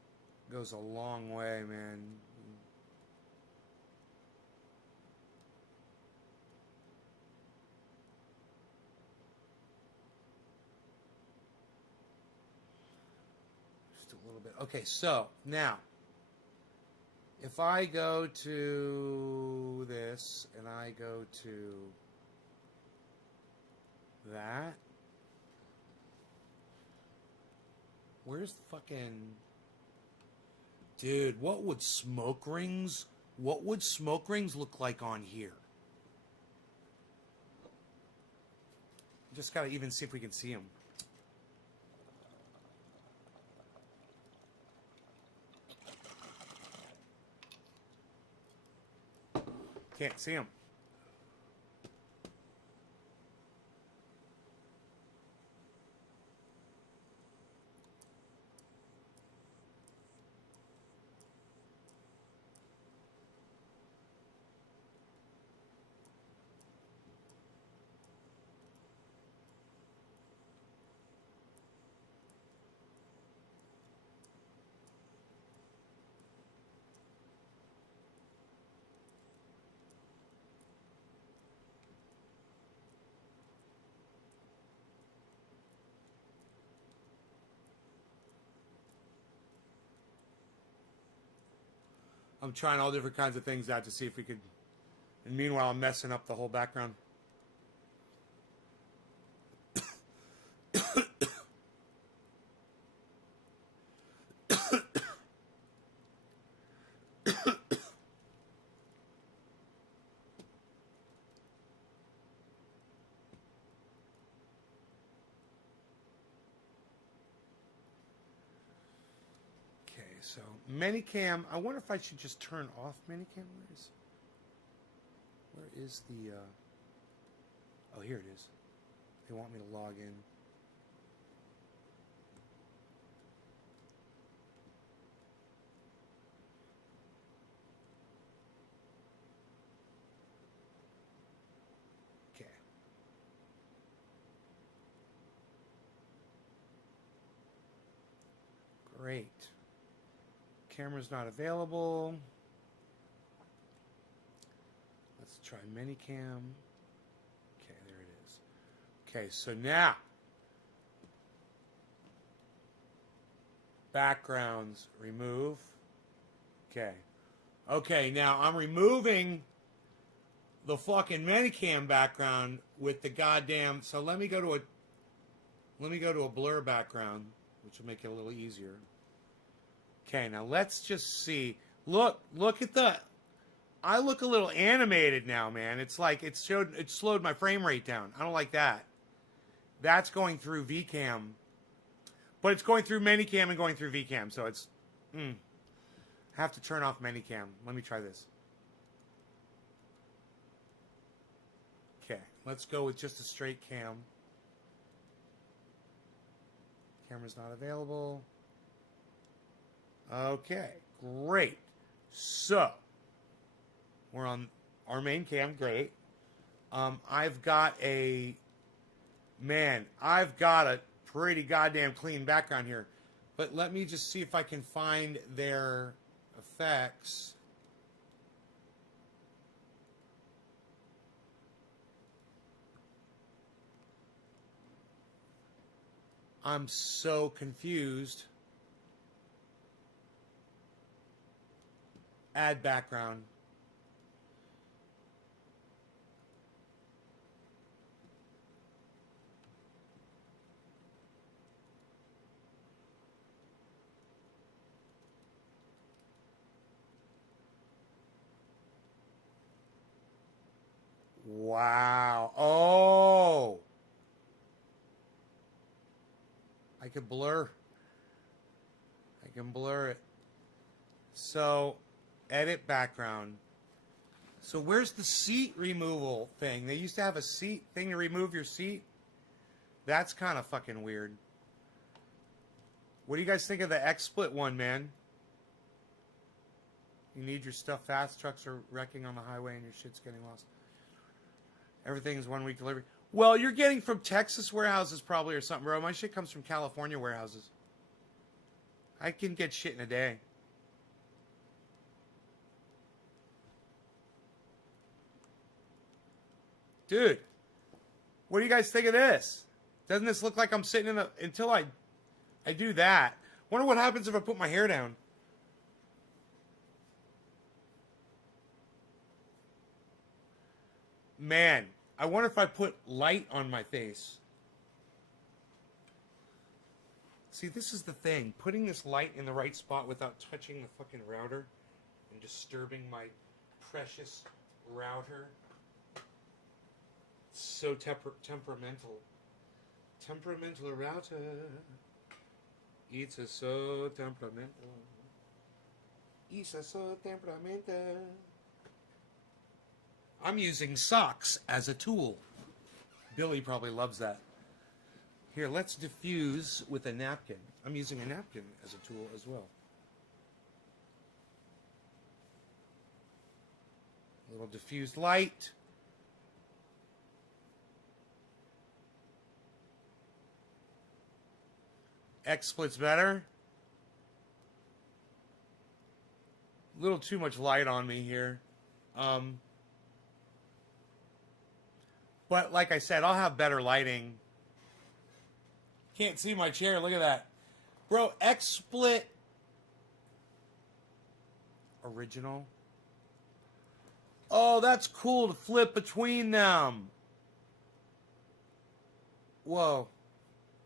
goes a long way, man. Just a little bit. Okay, so now, if I go to this and I go to that. Where's fucking... Dude, what would smoke rings look like on here? Just gotta even see if we can see them. Can't see them. I'm trying all different kinds of things out to see if we could... And meanwhile, I'm messing up the whole background. So, Minicam, I wonder if I should just turn off Minicam. Where is the, oh, here it is. They want me to log in. Okay. Great. Camera's not available. Let's try Minicam. Okay, there it is. Okay, so now backgrounds, remove. Okay. Okay, now I'm removing the fucking Minicam background with the goddamn... So let me go to a blur background, which will make it a little easier. Okay, now let's just see. Look at the... I look a little animated now, man. It's like it slowed my frame rate down. I don't like that. That's going through VCam. But it's going through Minicam and going through VCam, so it's... have to turn off Minicam. Let me try this. Okay, let's go with just a straight cam. Camera's not available. Okay, great. So, we're on our main cam, great. I've got a pretty goddamn clean background here. But let me just see if I can find their effects. I'm so confused. Add background. Wow. Oh. I can blur. I can blur it. So, edit background. So where's the seat removal thing? They used to have a seat thing to remove your seat. That's kind of fucking weird. What do you guys think of the XSplit one, man? You need your stuff fast. Trucks are wrecking on the highway and your shit's getting lost. Everything's 1 week delivery. Well, you're getting from Texas warehouses probably or something, bro. My shit comes from California warehouses. I can get shit in a day. Dude, what do you guys think of this? Doesn't this look like I'm sitting in a... Until I do that. Wonder what happens if I put my hair down. Man, I wonder if I put light on my face. See, this is the thing. Putting this light in the right spot without touching the fucking router and disturbing my precious router. It's so temperamental. Temperamental router. It's a so temperamental. It's a so temperamental. I'm using socks as a tool. Billy probably loves that. Here, let's diffuse with a napkin. I'm using a napkin as a tool as well. A little diffused light. XSplit's better. A little too much light on me here. But like I said, I'll have better lighting. Can't see my chair. Look at that. Bro, XSplit original. Oh, that's cool to flip between them. Whoa.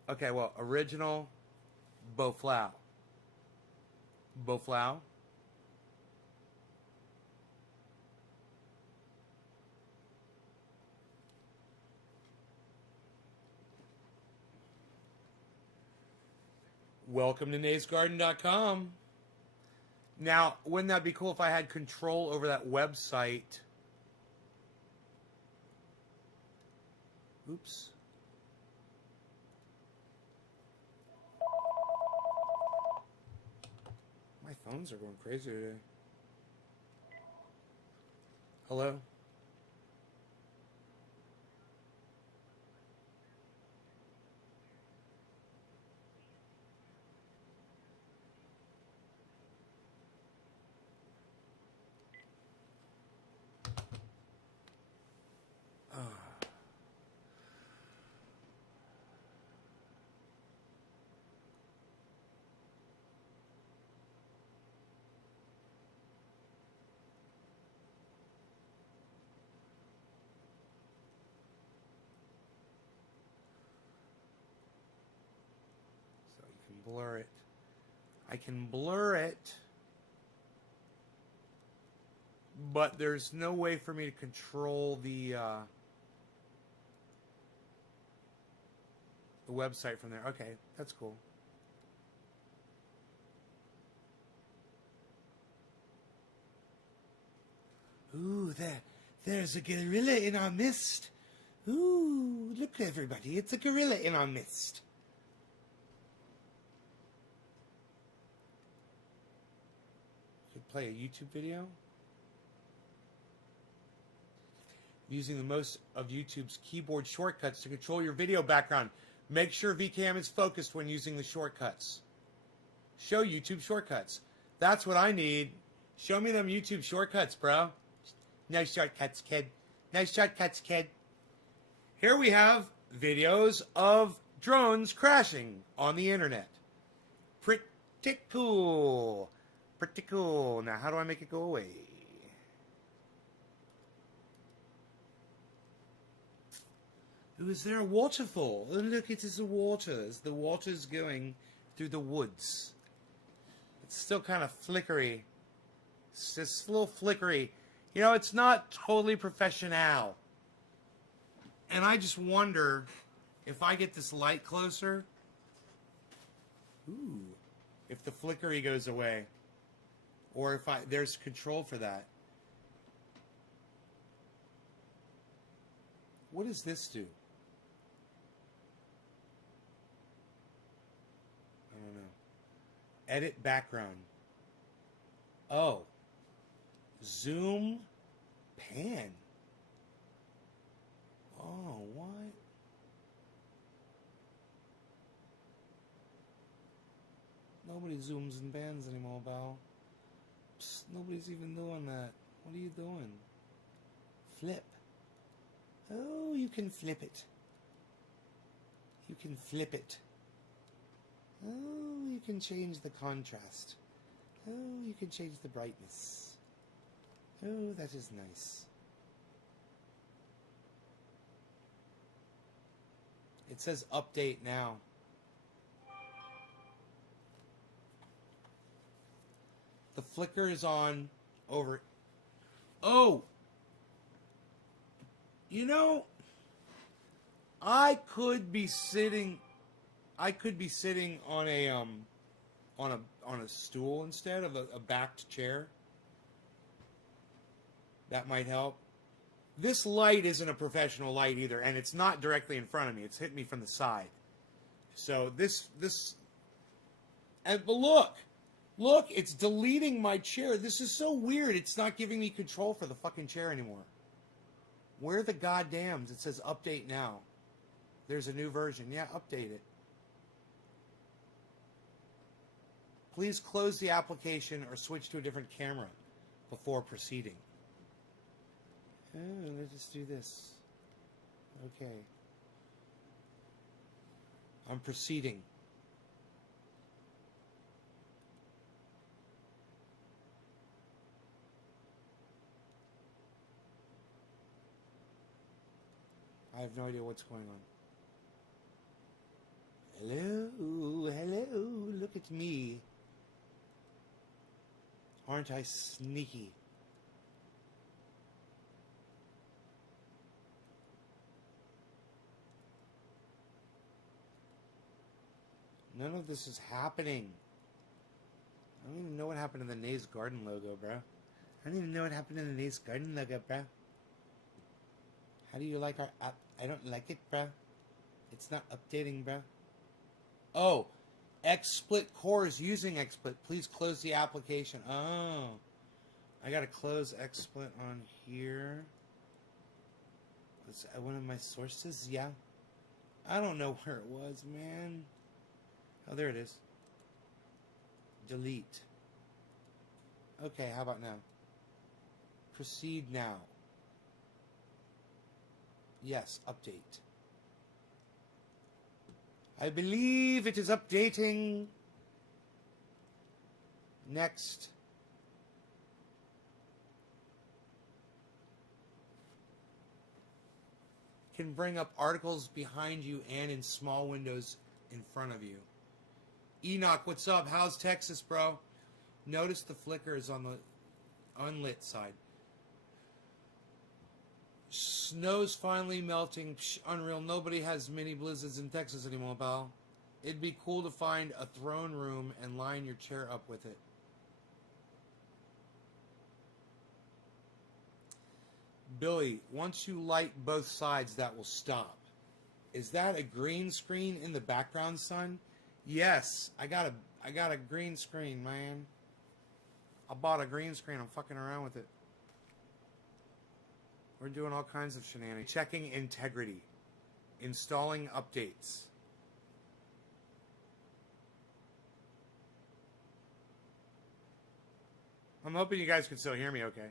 Okay, well, original Boflau. Boflau. Welcome to naysgarden.com. Now, wouldn't that be cool if I had control over that website? Oops. My phones are going crazy today. Hello? So you can blur it. I can blur it, but there's no way for me to control the website from there. Okay, that's cool. Ooh, there's a gorilla in our midst. Ooh, look everybody, it's a gorilla in our midst. Could play a YouTube video. Using the most of YouTube's keyboard shortcuts to control your video background. Make sure VCam is focused when using the shortcuts. Show YouTube shortcuts. That's what I need. Show me them YouTube shortcuts, bro. No shortcuts, kid. No shortcuts, kid. Here we have videos of drones crashing on the internet. Pretty cool. Pretty cool. Now, how do I make it go away? Ooh, is there a waterfall? Oh, look, it is the waters. The water's going through the woods. It's still kind of flickery. It's just a little flickery. You know, it's not totally professional. And I just wonder if I get this light closer, if the flickery goes away, or if there's control for that. What does this do? I don't know. Edit background. Oh. Zoom pan. Oh, what? Nobody zooms and pans anymore, pal. Psst, nobody's even doing that. What are you doing? Flip. Oh, you can flip it. You can flip it. Oh, you can change the contrast. Oh, you can change the brightness. Oh, that is nice. It says update now. The flicker is on over. Oh! You know, I could be sitting on a stool instead of a backed chair. That might help. This light isn't a professional light either, and it's not directly in front of me. It's hitting me from the side. So but look, it's deleting my chair. This is so weird. It's not giving me control for the fucking chair anymore. Where the goddams? It says update now. There's a new version. Yeah, update it. Please close the application or switch to a different camera before proceeding. Oh, let's just do this. Okay. I'm proceeding. I have no idea what's going on. Hello, look at me. Aren't I sneaky? None of this is happening. I don't even know what happened to the Nays Garden logo, bro. I don't even know what happened to the Nays Garden logo, bro. How do you like our app? I don't like it, bro. It's not updating, bro. Oh, XSplit Core is using XSplit. Please close the application. Oh, I gotta close XSplit on here. Was that one of my sources? Yeah. I don't know where it was, man. Oh, there it is. Delete. Okay, how about now? Proceed now. Yes, update. I believe it is updating. Next. Can bring up articles behind you and in small windows in front of you. Enoch, what's up? How's Texas, bro? Notice the flicker is on the unlit side. Snow's finally melting. Psh, unreal. Nobody has mini blizzards in Texas anymore, pal. It'd be cool to find a throne room and line your chair up with it. Billy, once you light both sides, that will stop. Is that a green screen in the background, son? Yes, I got a green screen, man. I bought a green screen. I'm fucking around with it. We're doing all kinds of shenanigans. Checking integrity. Installing updates. I'm hoping you guys can still hear me okay.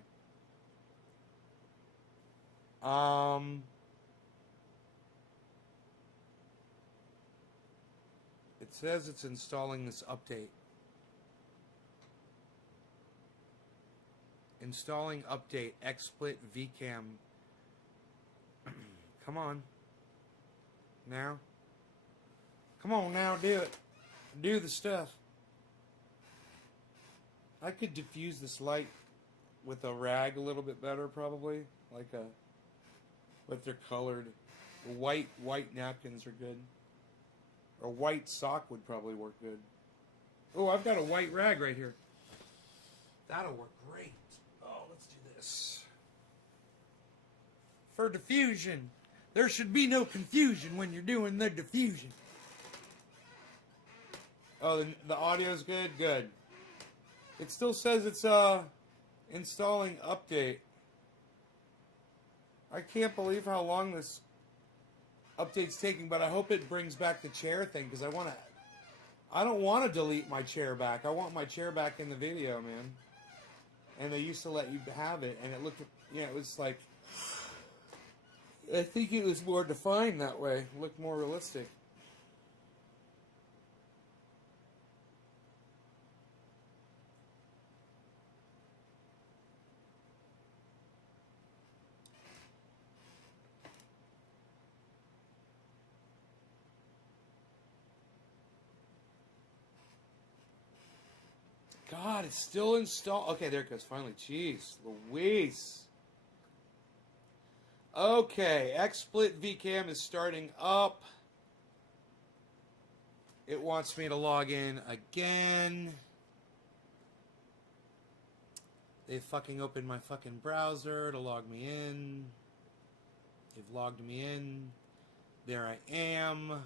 It says it's installing this update. Installing update XSplit VCam. Come on. Now. Come on now, do it. Do the stuff. I could diffuse this light with a rag a little bit better, probably. Like a... But they're colored. The white napkins are good. A white sock would probably work good. Oh, I've got a white rag right here. That'll work great. Oh, let's do this. For diffusion. There should be no confusion when you're doing the diffusion. Oh, the audio's good? Good. It still says it's installing update. I can't believe how long this update's taking, but I hope it brings back the chair thing, because I don't want to delete my chair back. I want my chair back in the video, man. And they used to let you have it, and it looked, it was like, I think it was more defined that way. It looked more realistic. God, it's still installed. Okay, there it goes. Finally. Jeez Louise. Okay, XSplit VCam is starting up. It wants me to log in again. They fucking opened my fucking browser to log me in. They've logged me in. There I am.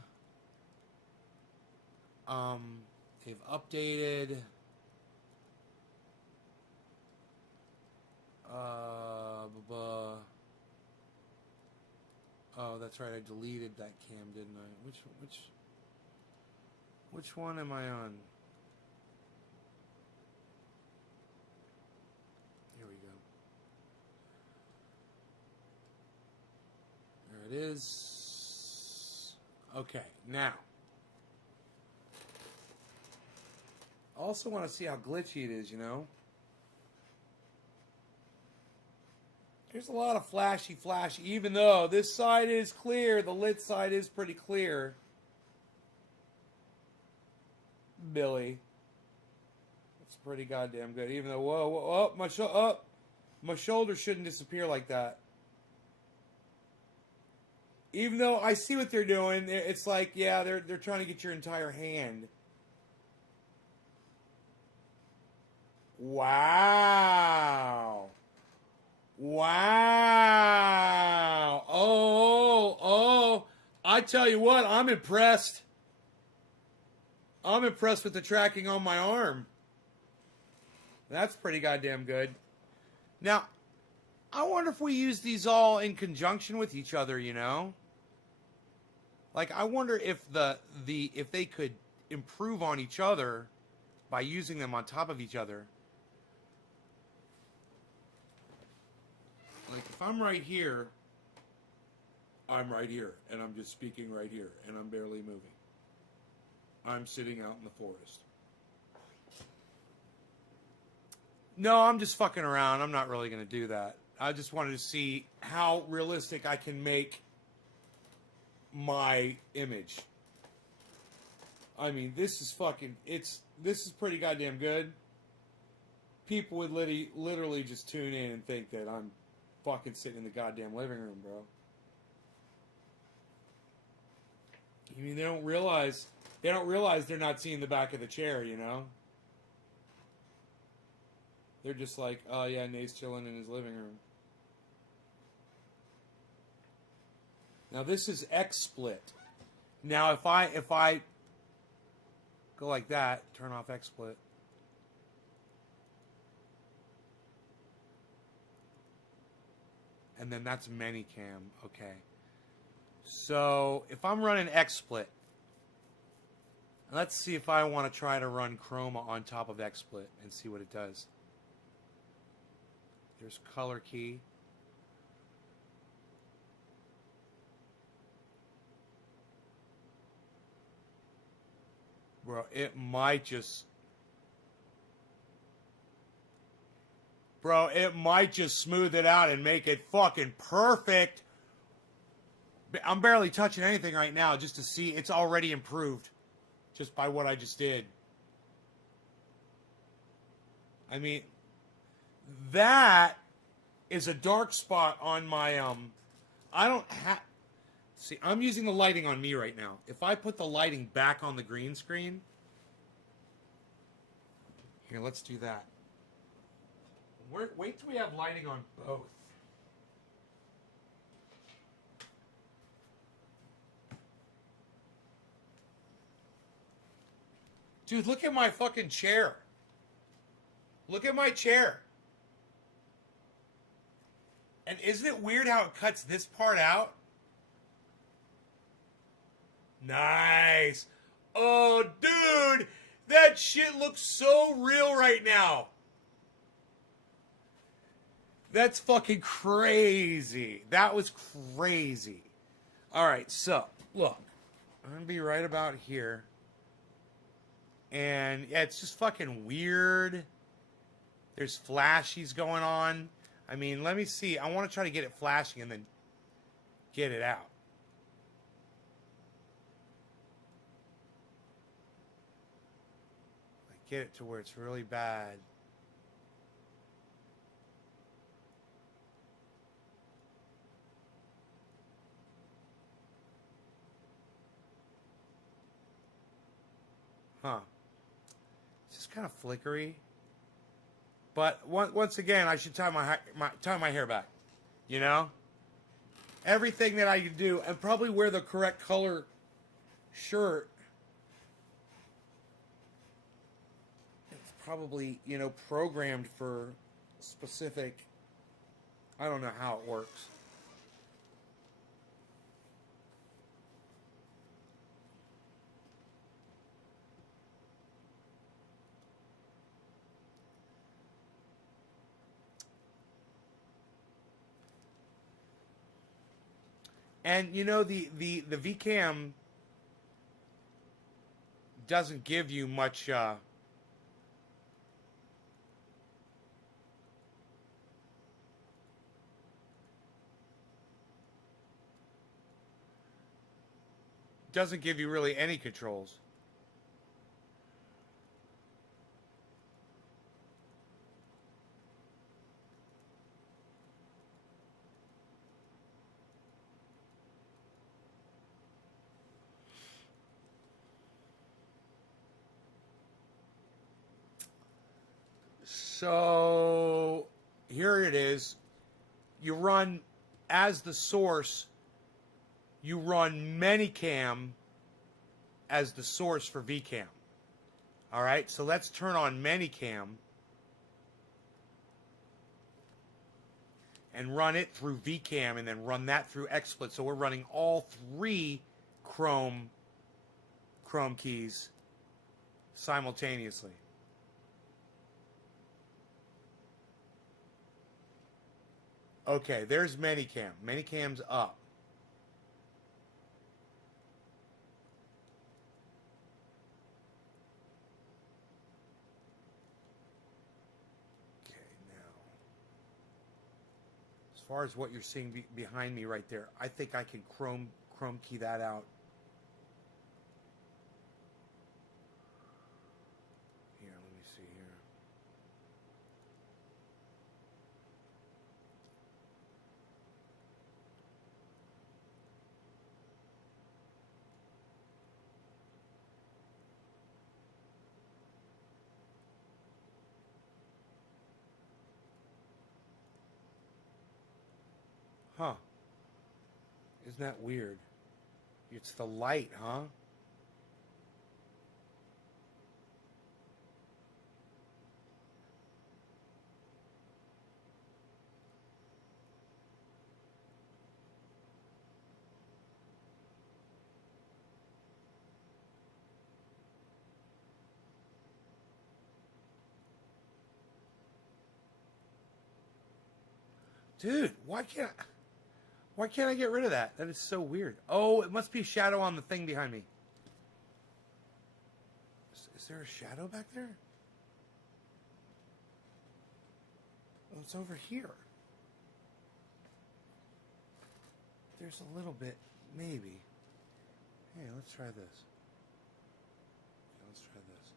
They've updated. Oh, that's right. I deleted that cam, didn't I? Which one am I on? Here we go. There it is. Okay, now. I also want to see how glitchy it is, There's a lot of flashy, even though this side is clear, the lit side is pretty clear. Billy. It's pretty goddamn good. Even though, whoa, my shoulder shouldn't disappear like that. Even though I see what they're doing, it's like, yeah, they're trying to get your entire hand. Wow. Wow. Oh. I tell you what, I'm impressed. I'm impressed with the tracking on my arm. That's pretty goddamn good. Now, I wonder if we use these all in conjunction with each other, Like, I wonder if if they could improve on each other by using them on top of each other. Like, if I'm right here, I'm right here, and I'm just speaking right here, and I'm barely moving. I'm sitting out in the forest. No, I'm just fucking around. I'm not really going to do that. I just wanted to see how realistic I can make my image. I mean, this is fucking, this is pretty goddamn good. People would literally just tune in and think that I'm fucking sitting in the goddamn living room, bro. I mean, they don't realize they're not seeing the back of the chair, They're just like, oh yeah, Nate's chilling in his living room. Now this is XSplit. Now if I go like that, turn off XSplit. And then that's Manycam. Okay. So if I'm running XSplit, let's see if I want to try to run Chroma on top of XSplit and see what it does. There's color key. Bro, it might just smooth it out and make it fucking perfect. I'm barely touching anything right now just to see it's already improved just by what I just did. I mean, that is a dark spot on my I don't have See, I'm using the lighting on me right now. If I put the lighting back on the green screen, here, let's do that. Wait till we have lighting on both. Dude, look at my fucking chair. Look at my chair. And isn't it weird how it cuts this part out? Nice. Oh, dude, that shit looks so real right now. That's fucking crazy. That was crazy. All right, so, look. I'm going to be right about here. And, yeah, it's just fucking weird. There's flashies going on. I mean, let me see. I want to try to get it flashing and then get it out. Like, get it to where it's really bad. Huh. It's just kind of flickery. But once again, I should tie my hair back. You know? Everything that I could do, and probably wear the correct color shirt. It's probably, you know, programmed for specific. I don't know how it works. And you know the VCam doesn't give you much doesn't give you really any controls. So here it is. You run as the source. You run Manycam as the source for VCam. All right, so let's turn on Manycam and run it through VCam and then run that through XSplit. So we're running all three Chrome keys simultaneously. Okay, there's Manycam. Manycam's up. Okay, now, as far as what you're seeing behind me right there, I think I can Chrome key that out. Here, let me see here. Huh. Isn't that weird? It's the light, huh? Dude, why can't I get rid of that? That is so weird. Oh, it must be a shadow on the thing behind me. Is there a shadow back there? Oh, it's over here. There's a little bit, maybe. Hey, let's try this. Okay, let's try this.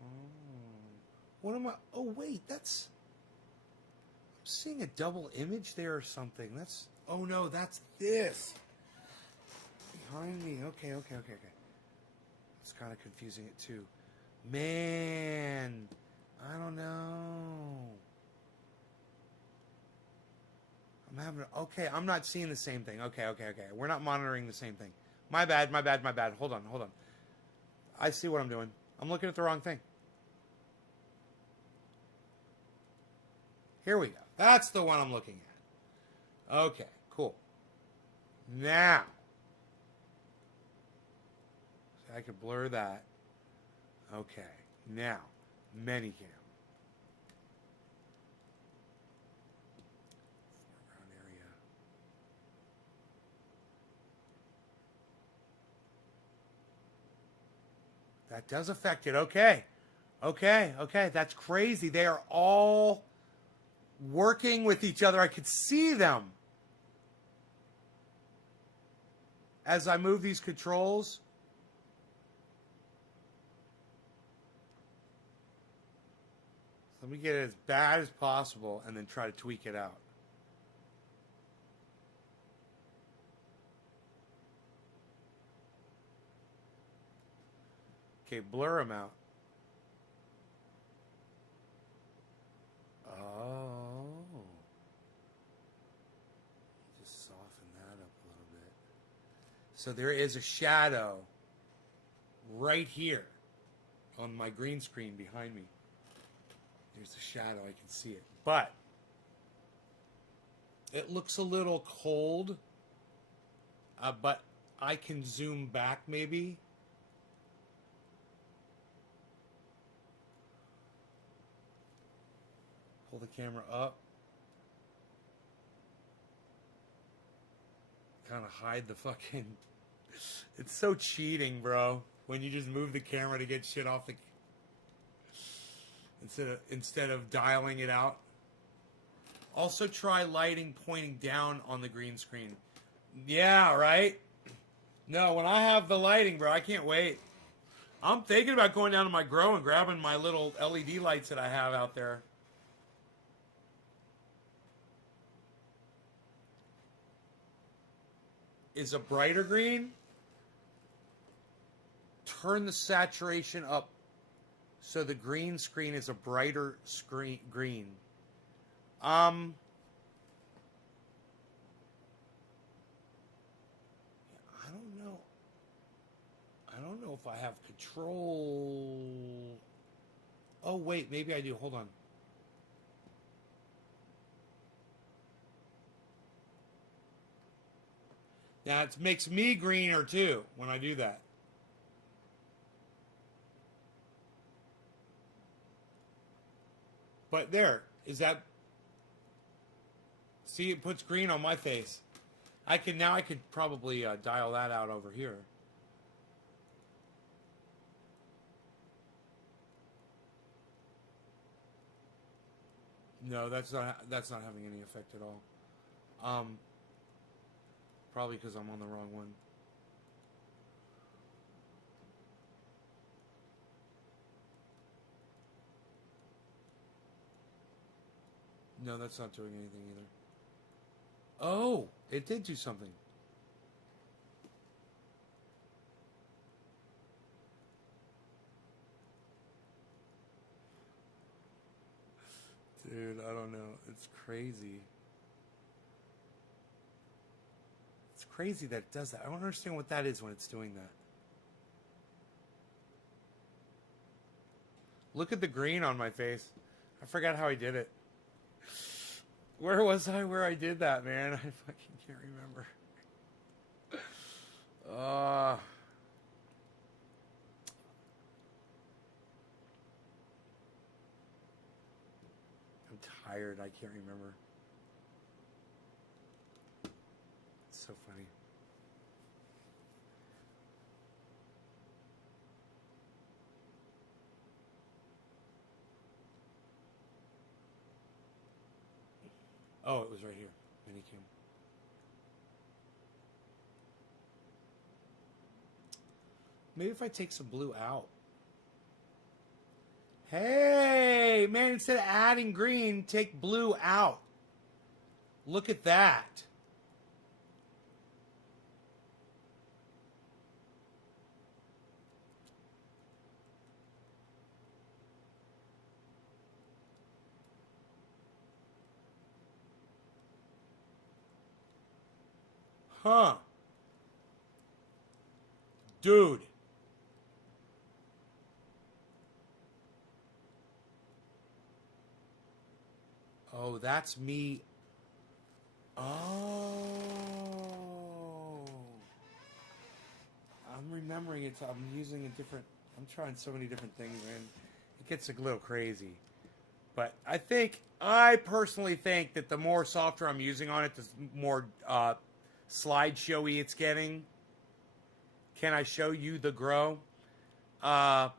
Oh. What am I? Oh, wait, that's... I'm seeing a double image there or something. That's, oh no, that's this. Behind me. Okay. It's kind of confusing it too. Man, I don't know. I'm not seeing the same thing. Okay. We're not monitoring the same thing. My bad. Hold on. I see what I'm doing. I'm looking at the wrong thing. Here we go. That's the one I'm looking at. Okay, cool. Now, so I could blur that. Okay, now, Manycam. Foreground area. That does affect it. Okay. That's crazy. They are all working with each other. I could see them as I move these controls. Let me get it as bad as possible and then try to tweak it out. Okay, blur them out. Oh. Just soften that up a little bit. So there is a shadow right here on my green screen behind me. There's a shadow, I can see it. But it looks a little cold. But I can zoom back maybe. Pull the camera up. Kind of hide the fucking... It's so cheating, bro. When you just move the camera to get shit off the... Instead of dialing it out. Also try lighting pointing down on the green screen. Yeah, right? No, when I have the lighting, bro, I can't wait. I'm thinking about going down to my grow and grabbing my little LED lights that I have out there. Is a brighter green. Turn the saturation up so the green screen is a brighter green. I don't know. I don't know if I have control. Oh wait, maybe I do. Hold on. Now it makes me greener too when I do that. But there, is that... See, it puts green on my face. I could probably dial that out over here. No, that's not having any effect at all. Probably because I'm on the wrong one. No, that's not doing anything either. Oh, it did do something. Dude, I don't know. It's crazy. It's crazy that it does that. I don't understand what that is when it's doing that. Look at the green on my face. I forgot how I did it. Where was I where I did that, man? I fucking can't remember. I'm tired. I can't remember. It's so funny. Oh, it was right here. Manycam. Maybe if I take some blue out. Hey, man, instead of adding green, take blue out. Look at that. Huh. Dude. Oh, that's me. Oh. I'm remembering it. I'm using a different. I'm trying so many different things, and it gets a little crazy. But I personally think that the more software I'm using on it, the more slideshowy it's getting. Can I show you the grow? I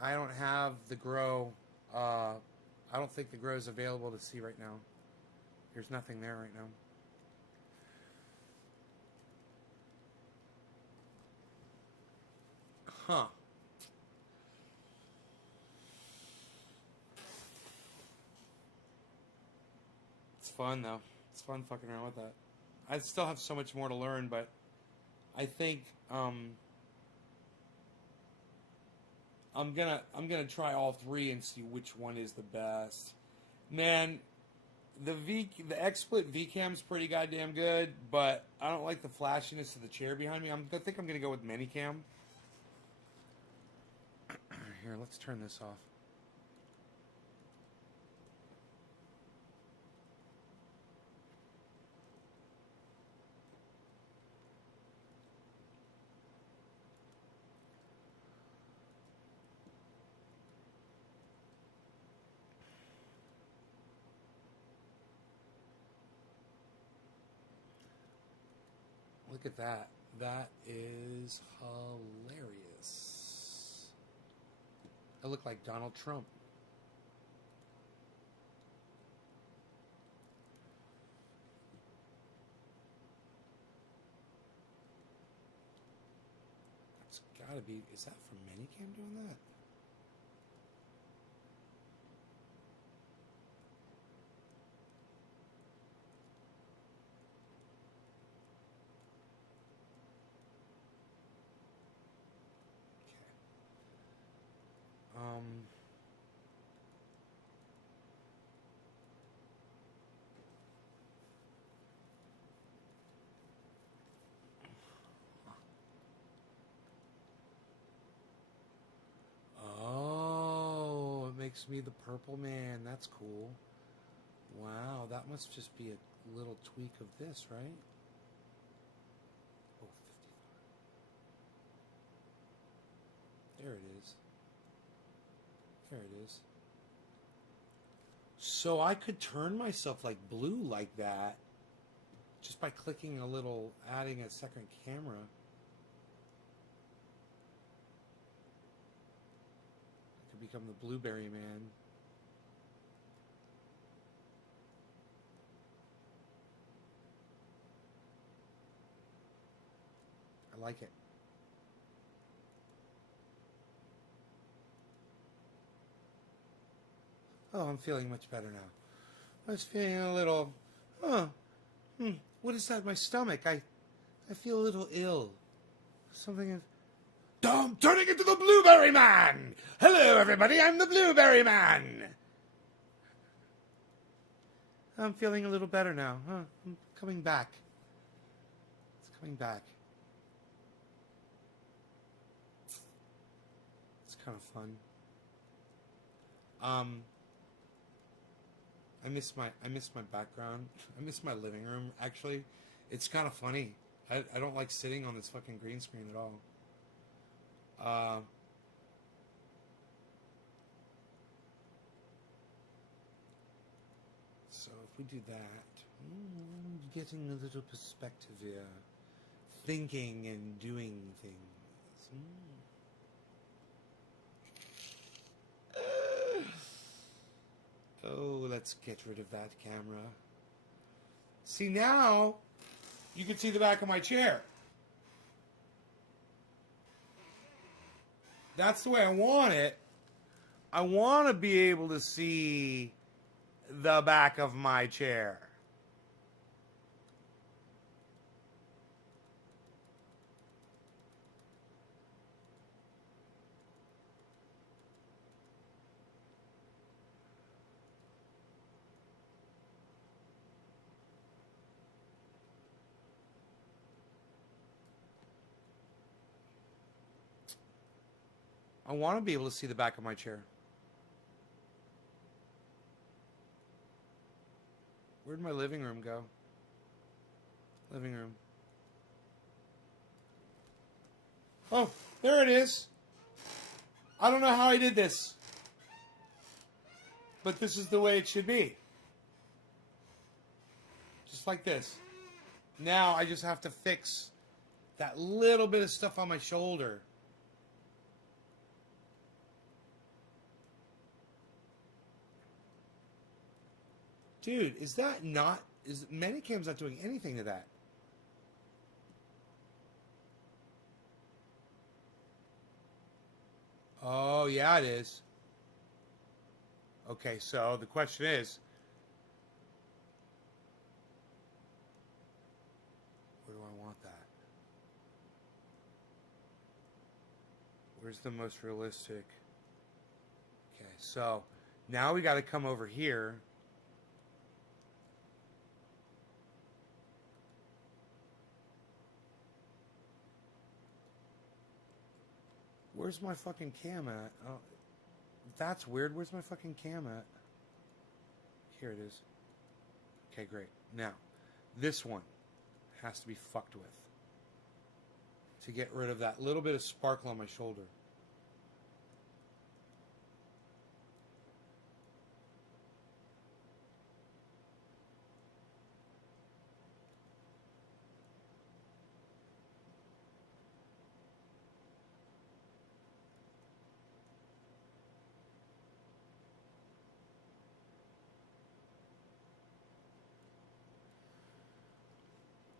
don't have the grow. I don't think the grow is available to see right now. There's nothing there right now. Huh. It's fun though. It's fun fucking around with that. I still have so much more to learn, but I think I'm gonna try all three and see which one is the best. Man, the XSplit VCam's pretty goddamn good, but I don't like the flashiness of the chair behind me. I think I'm gonna go with Minicam. Here, let's turn this off. Look at that. That is hilarious. I look like Donald Trump. That's gotta be... Is that from Minicam doing that? Oh, it makes me the purple man. That's cool. Wow, that must just be a little tweak of this, right? Oh, 55. There it is. There it is. So I could turn myself like blue like that just by clicking a little, adding a second camera. I could become the Blueberry Man. I like it. Oh, I'm feeling much better now. I was feeling a little, what is that? My stomach. I feel a little ill. Something is... I'm turning into the Blueberry Man! Hello, everybody, I'm the Blueberry Man! I'm feeling a little better now. I'm coming back. It's coming back. It's kind of fun. I miss my background. I miss my living room, actually. It's kind of funny. I don't like sitting on this fucking green screen at all. So if we do that, getting a little perspective here. Thinking and doing things. Oh, let's get rid of that camera. See, now you can see the back of my chair. That's the way I want it. I want to be able to see the back of my chair. I want to be able to see the back of my chair. Where'd my living room go? Living room. Oh, there it is. I don't know how I did this. But this is the way it should be. Just like this. Now I just have to fix that little bit of stuff on my shoulder. Dude, is that not... Is Medicam's not doing anything to that? Oh, yeah, it is. Okay, so the question is... Where do I want that? Where's the most realistic? Okay, so now we got to come over here. Where's my fucking cam at? Oh, that's weird. Where's my fucking cam at? Here it is. Okay, great. Now, this one has to be fucked with to get rid of that little bit of sparkle on my shoulder.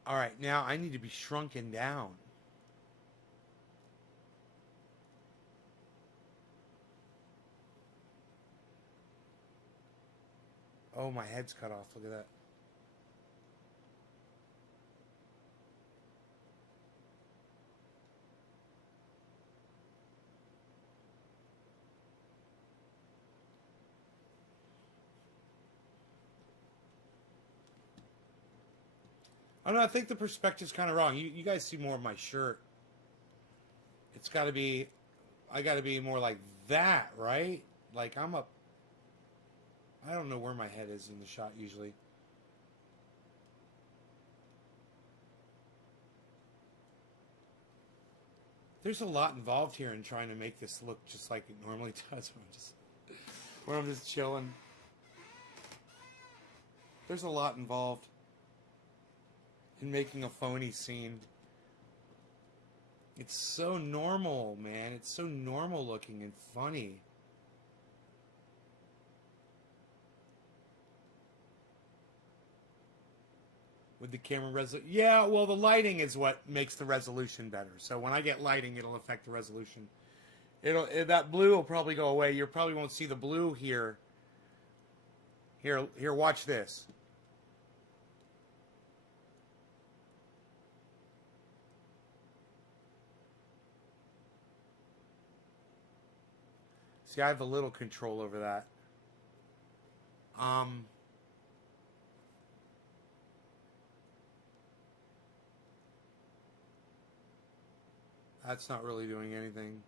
All right, now I need to be shrunken down. Oh, my head's cut off. Look at that. I don't know, I think the perspective's kind of wrong. You guys see more of my shirt. It's got to be... I got to be more like that, right? Like I'm up... I don't know where my head is in the shot usually. There's a lot involved here in trying to make this look just like it normally does when I'm just chilling. There's a lot involved in making a phony scene. It's so normal, man. It's so normal looking and funny. With the camera resolution. Yeah, well, the lighting is what makes the resolution better. So when I get lighting, it'll affect the resolution. That blue will probably go away. You probably won't see the blue here. Here, watch this. See, I have a little control over that. That's not really doing anything.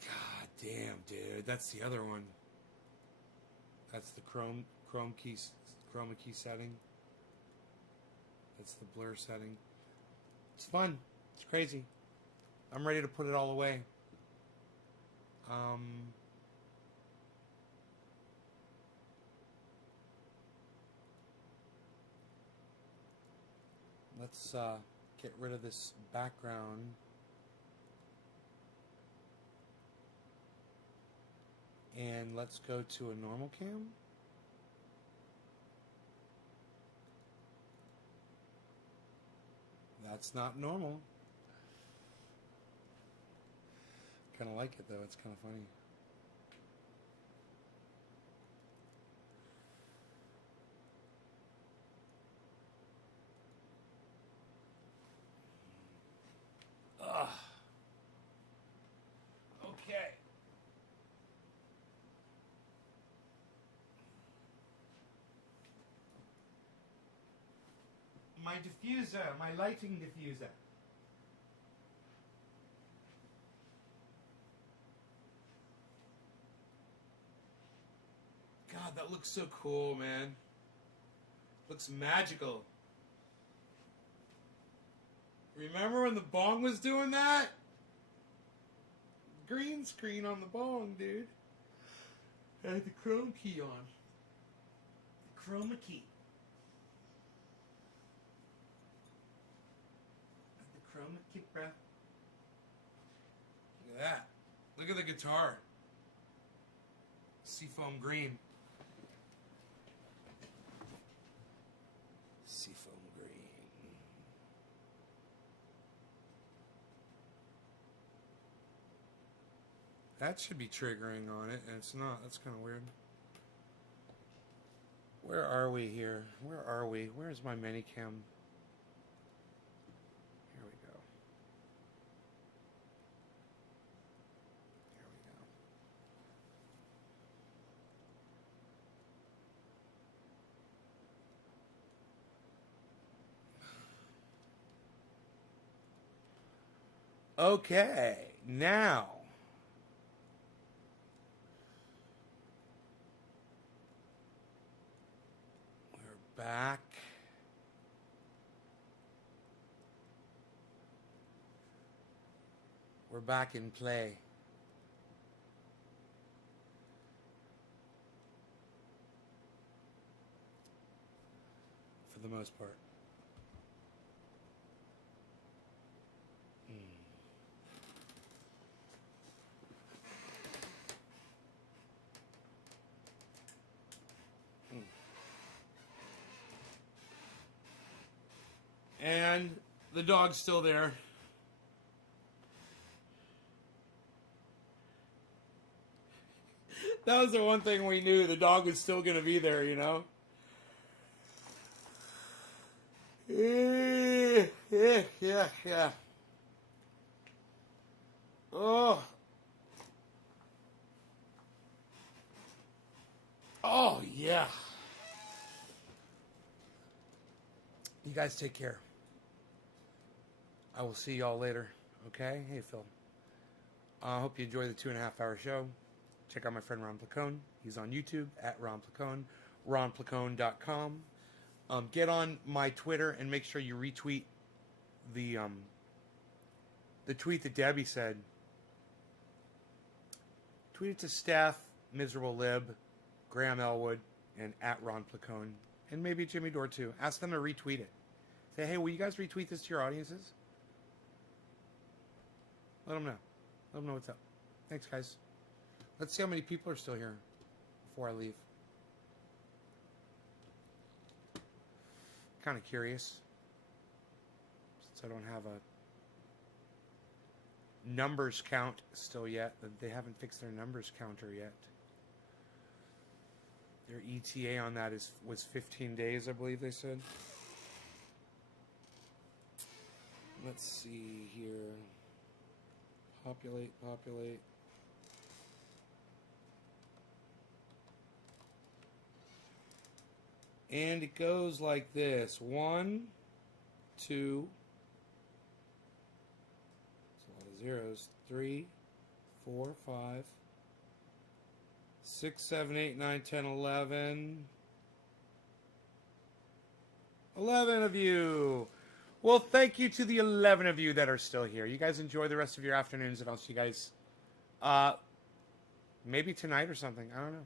God damn, dude. That's the other one. That's the chroma key setting. That's the blur setting. It's fun. It's crazy. I'm ready to put it all away. Let's get rid of this background. And let's go to a normal cam. That's not normal. Kind of like it though. It's kind of funny. Ugh. Okay. my diffuser, my lighting diffuser. God, that looks so cool, man. Looks magical. Remember when the bong was doing that? Green screen on the bong, dude. I had the chrome key on. The chroma key. The chroma key, bro. Look at that. Look at the guitar. Seafoam green. Seafoam green. That should be triggering on it, and it's not. That's kind of weird. Where are we here? Where are we? Where's my Minicam? Here we go. Here we go. Okay, now. Back. We're back in play. For the most part. And the dog's still there. That was the one thing we knew. The dog was still going to be there, you know? Yeah. Oh. Oh, yeah. You guys take care. I will see y'all later. Okay? Hey, Phil. I hope you enjoy the 2.5-hour show. Check out my friend Ron Placone. He's on YouTube at Ron Placone. RonPlacone.com. Get on my Twitter and make sure you retweet the tweet that Debbie said. Tweet it to Steph, Miserable Lib, Graham Elwood, and at Ron Placone. And maybe Jimmy Dore too. Ask them to retweet it. Say, hey, will you guys retweet this to your audiences? Let them know. Let them know what's up. Thanks, guys. Let's see how many people are still here before I leave. Kind of curious. Since I don't have a numbers count still yet. They haven't fixed their numbers counter yet. Their ETA on that was 15 days, I believe they said. Let's see here. Populate. And it goes like this. 1, 2. That's a lot of zeros. 3, 4, 5. 6, 7, 8, 9, 10, 11. 11 of you. Well, thank you to the 11 of you that are still here. You guys enjoy the rest of your afternoons, and I'll see you guys maybe tonight or something. I don't know.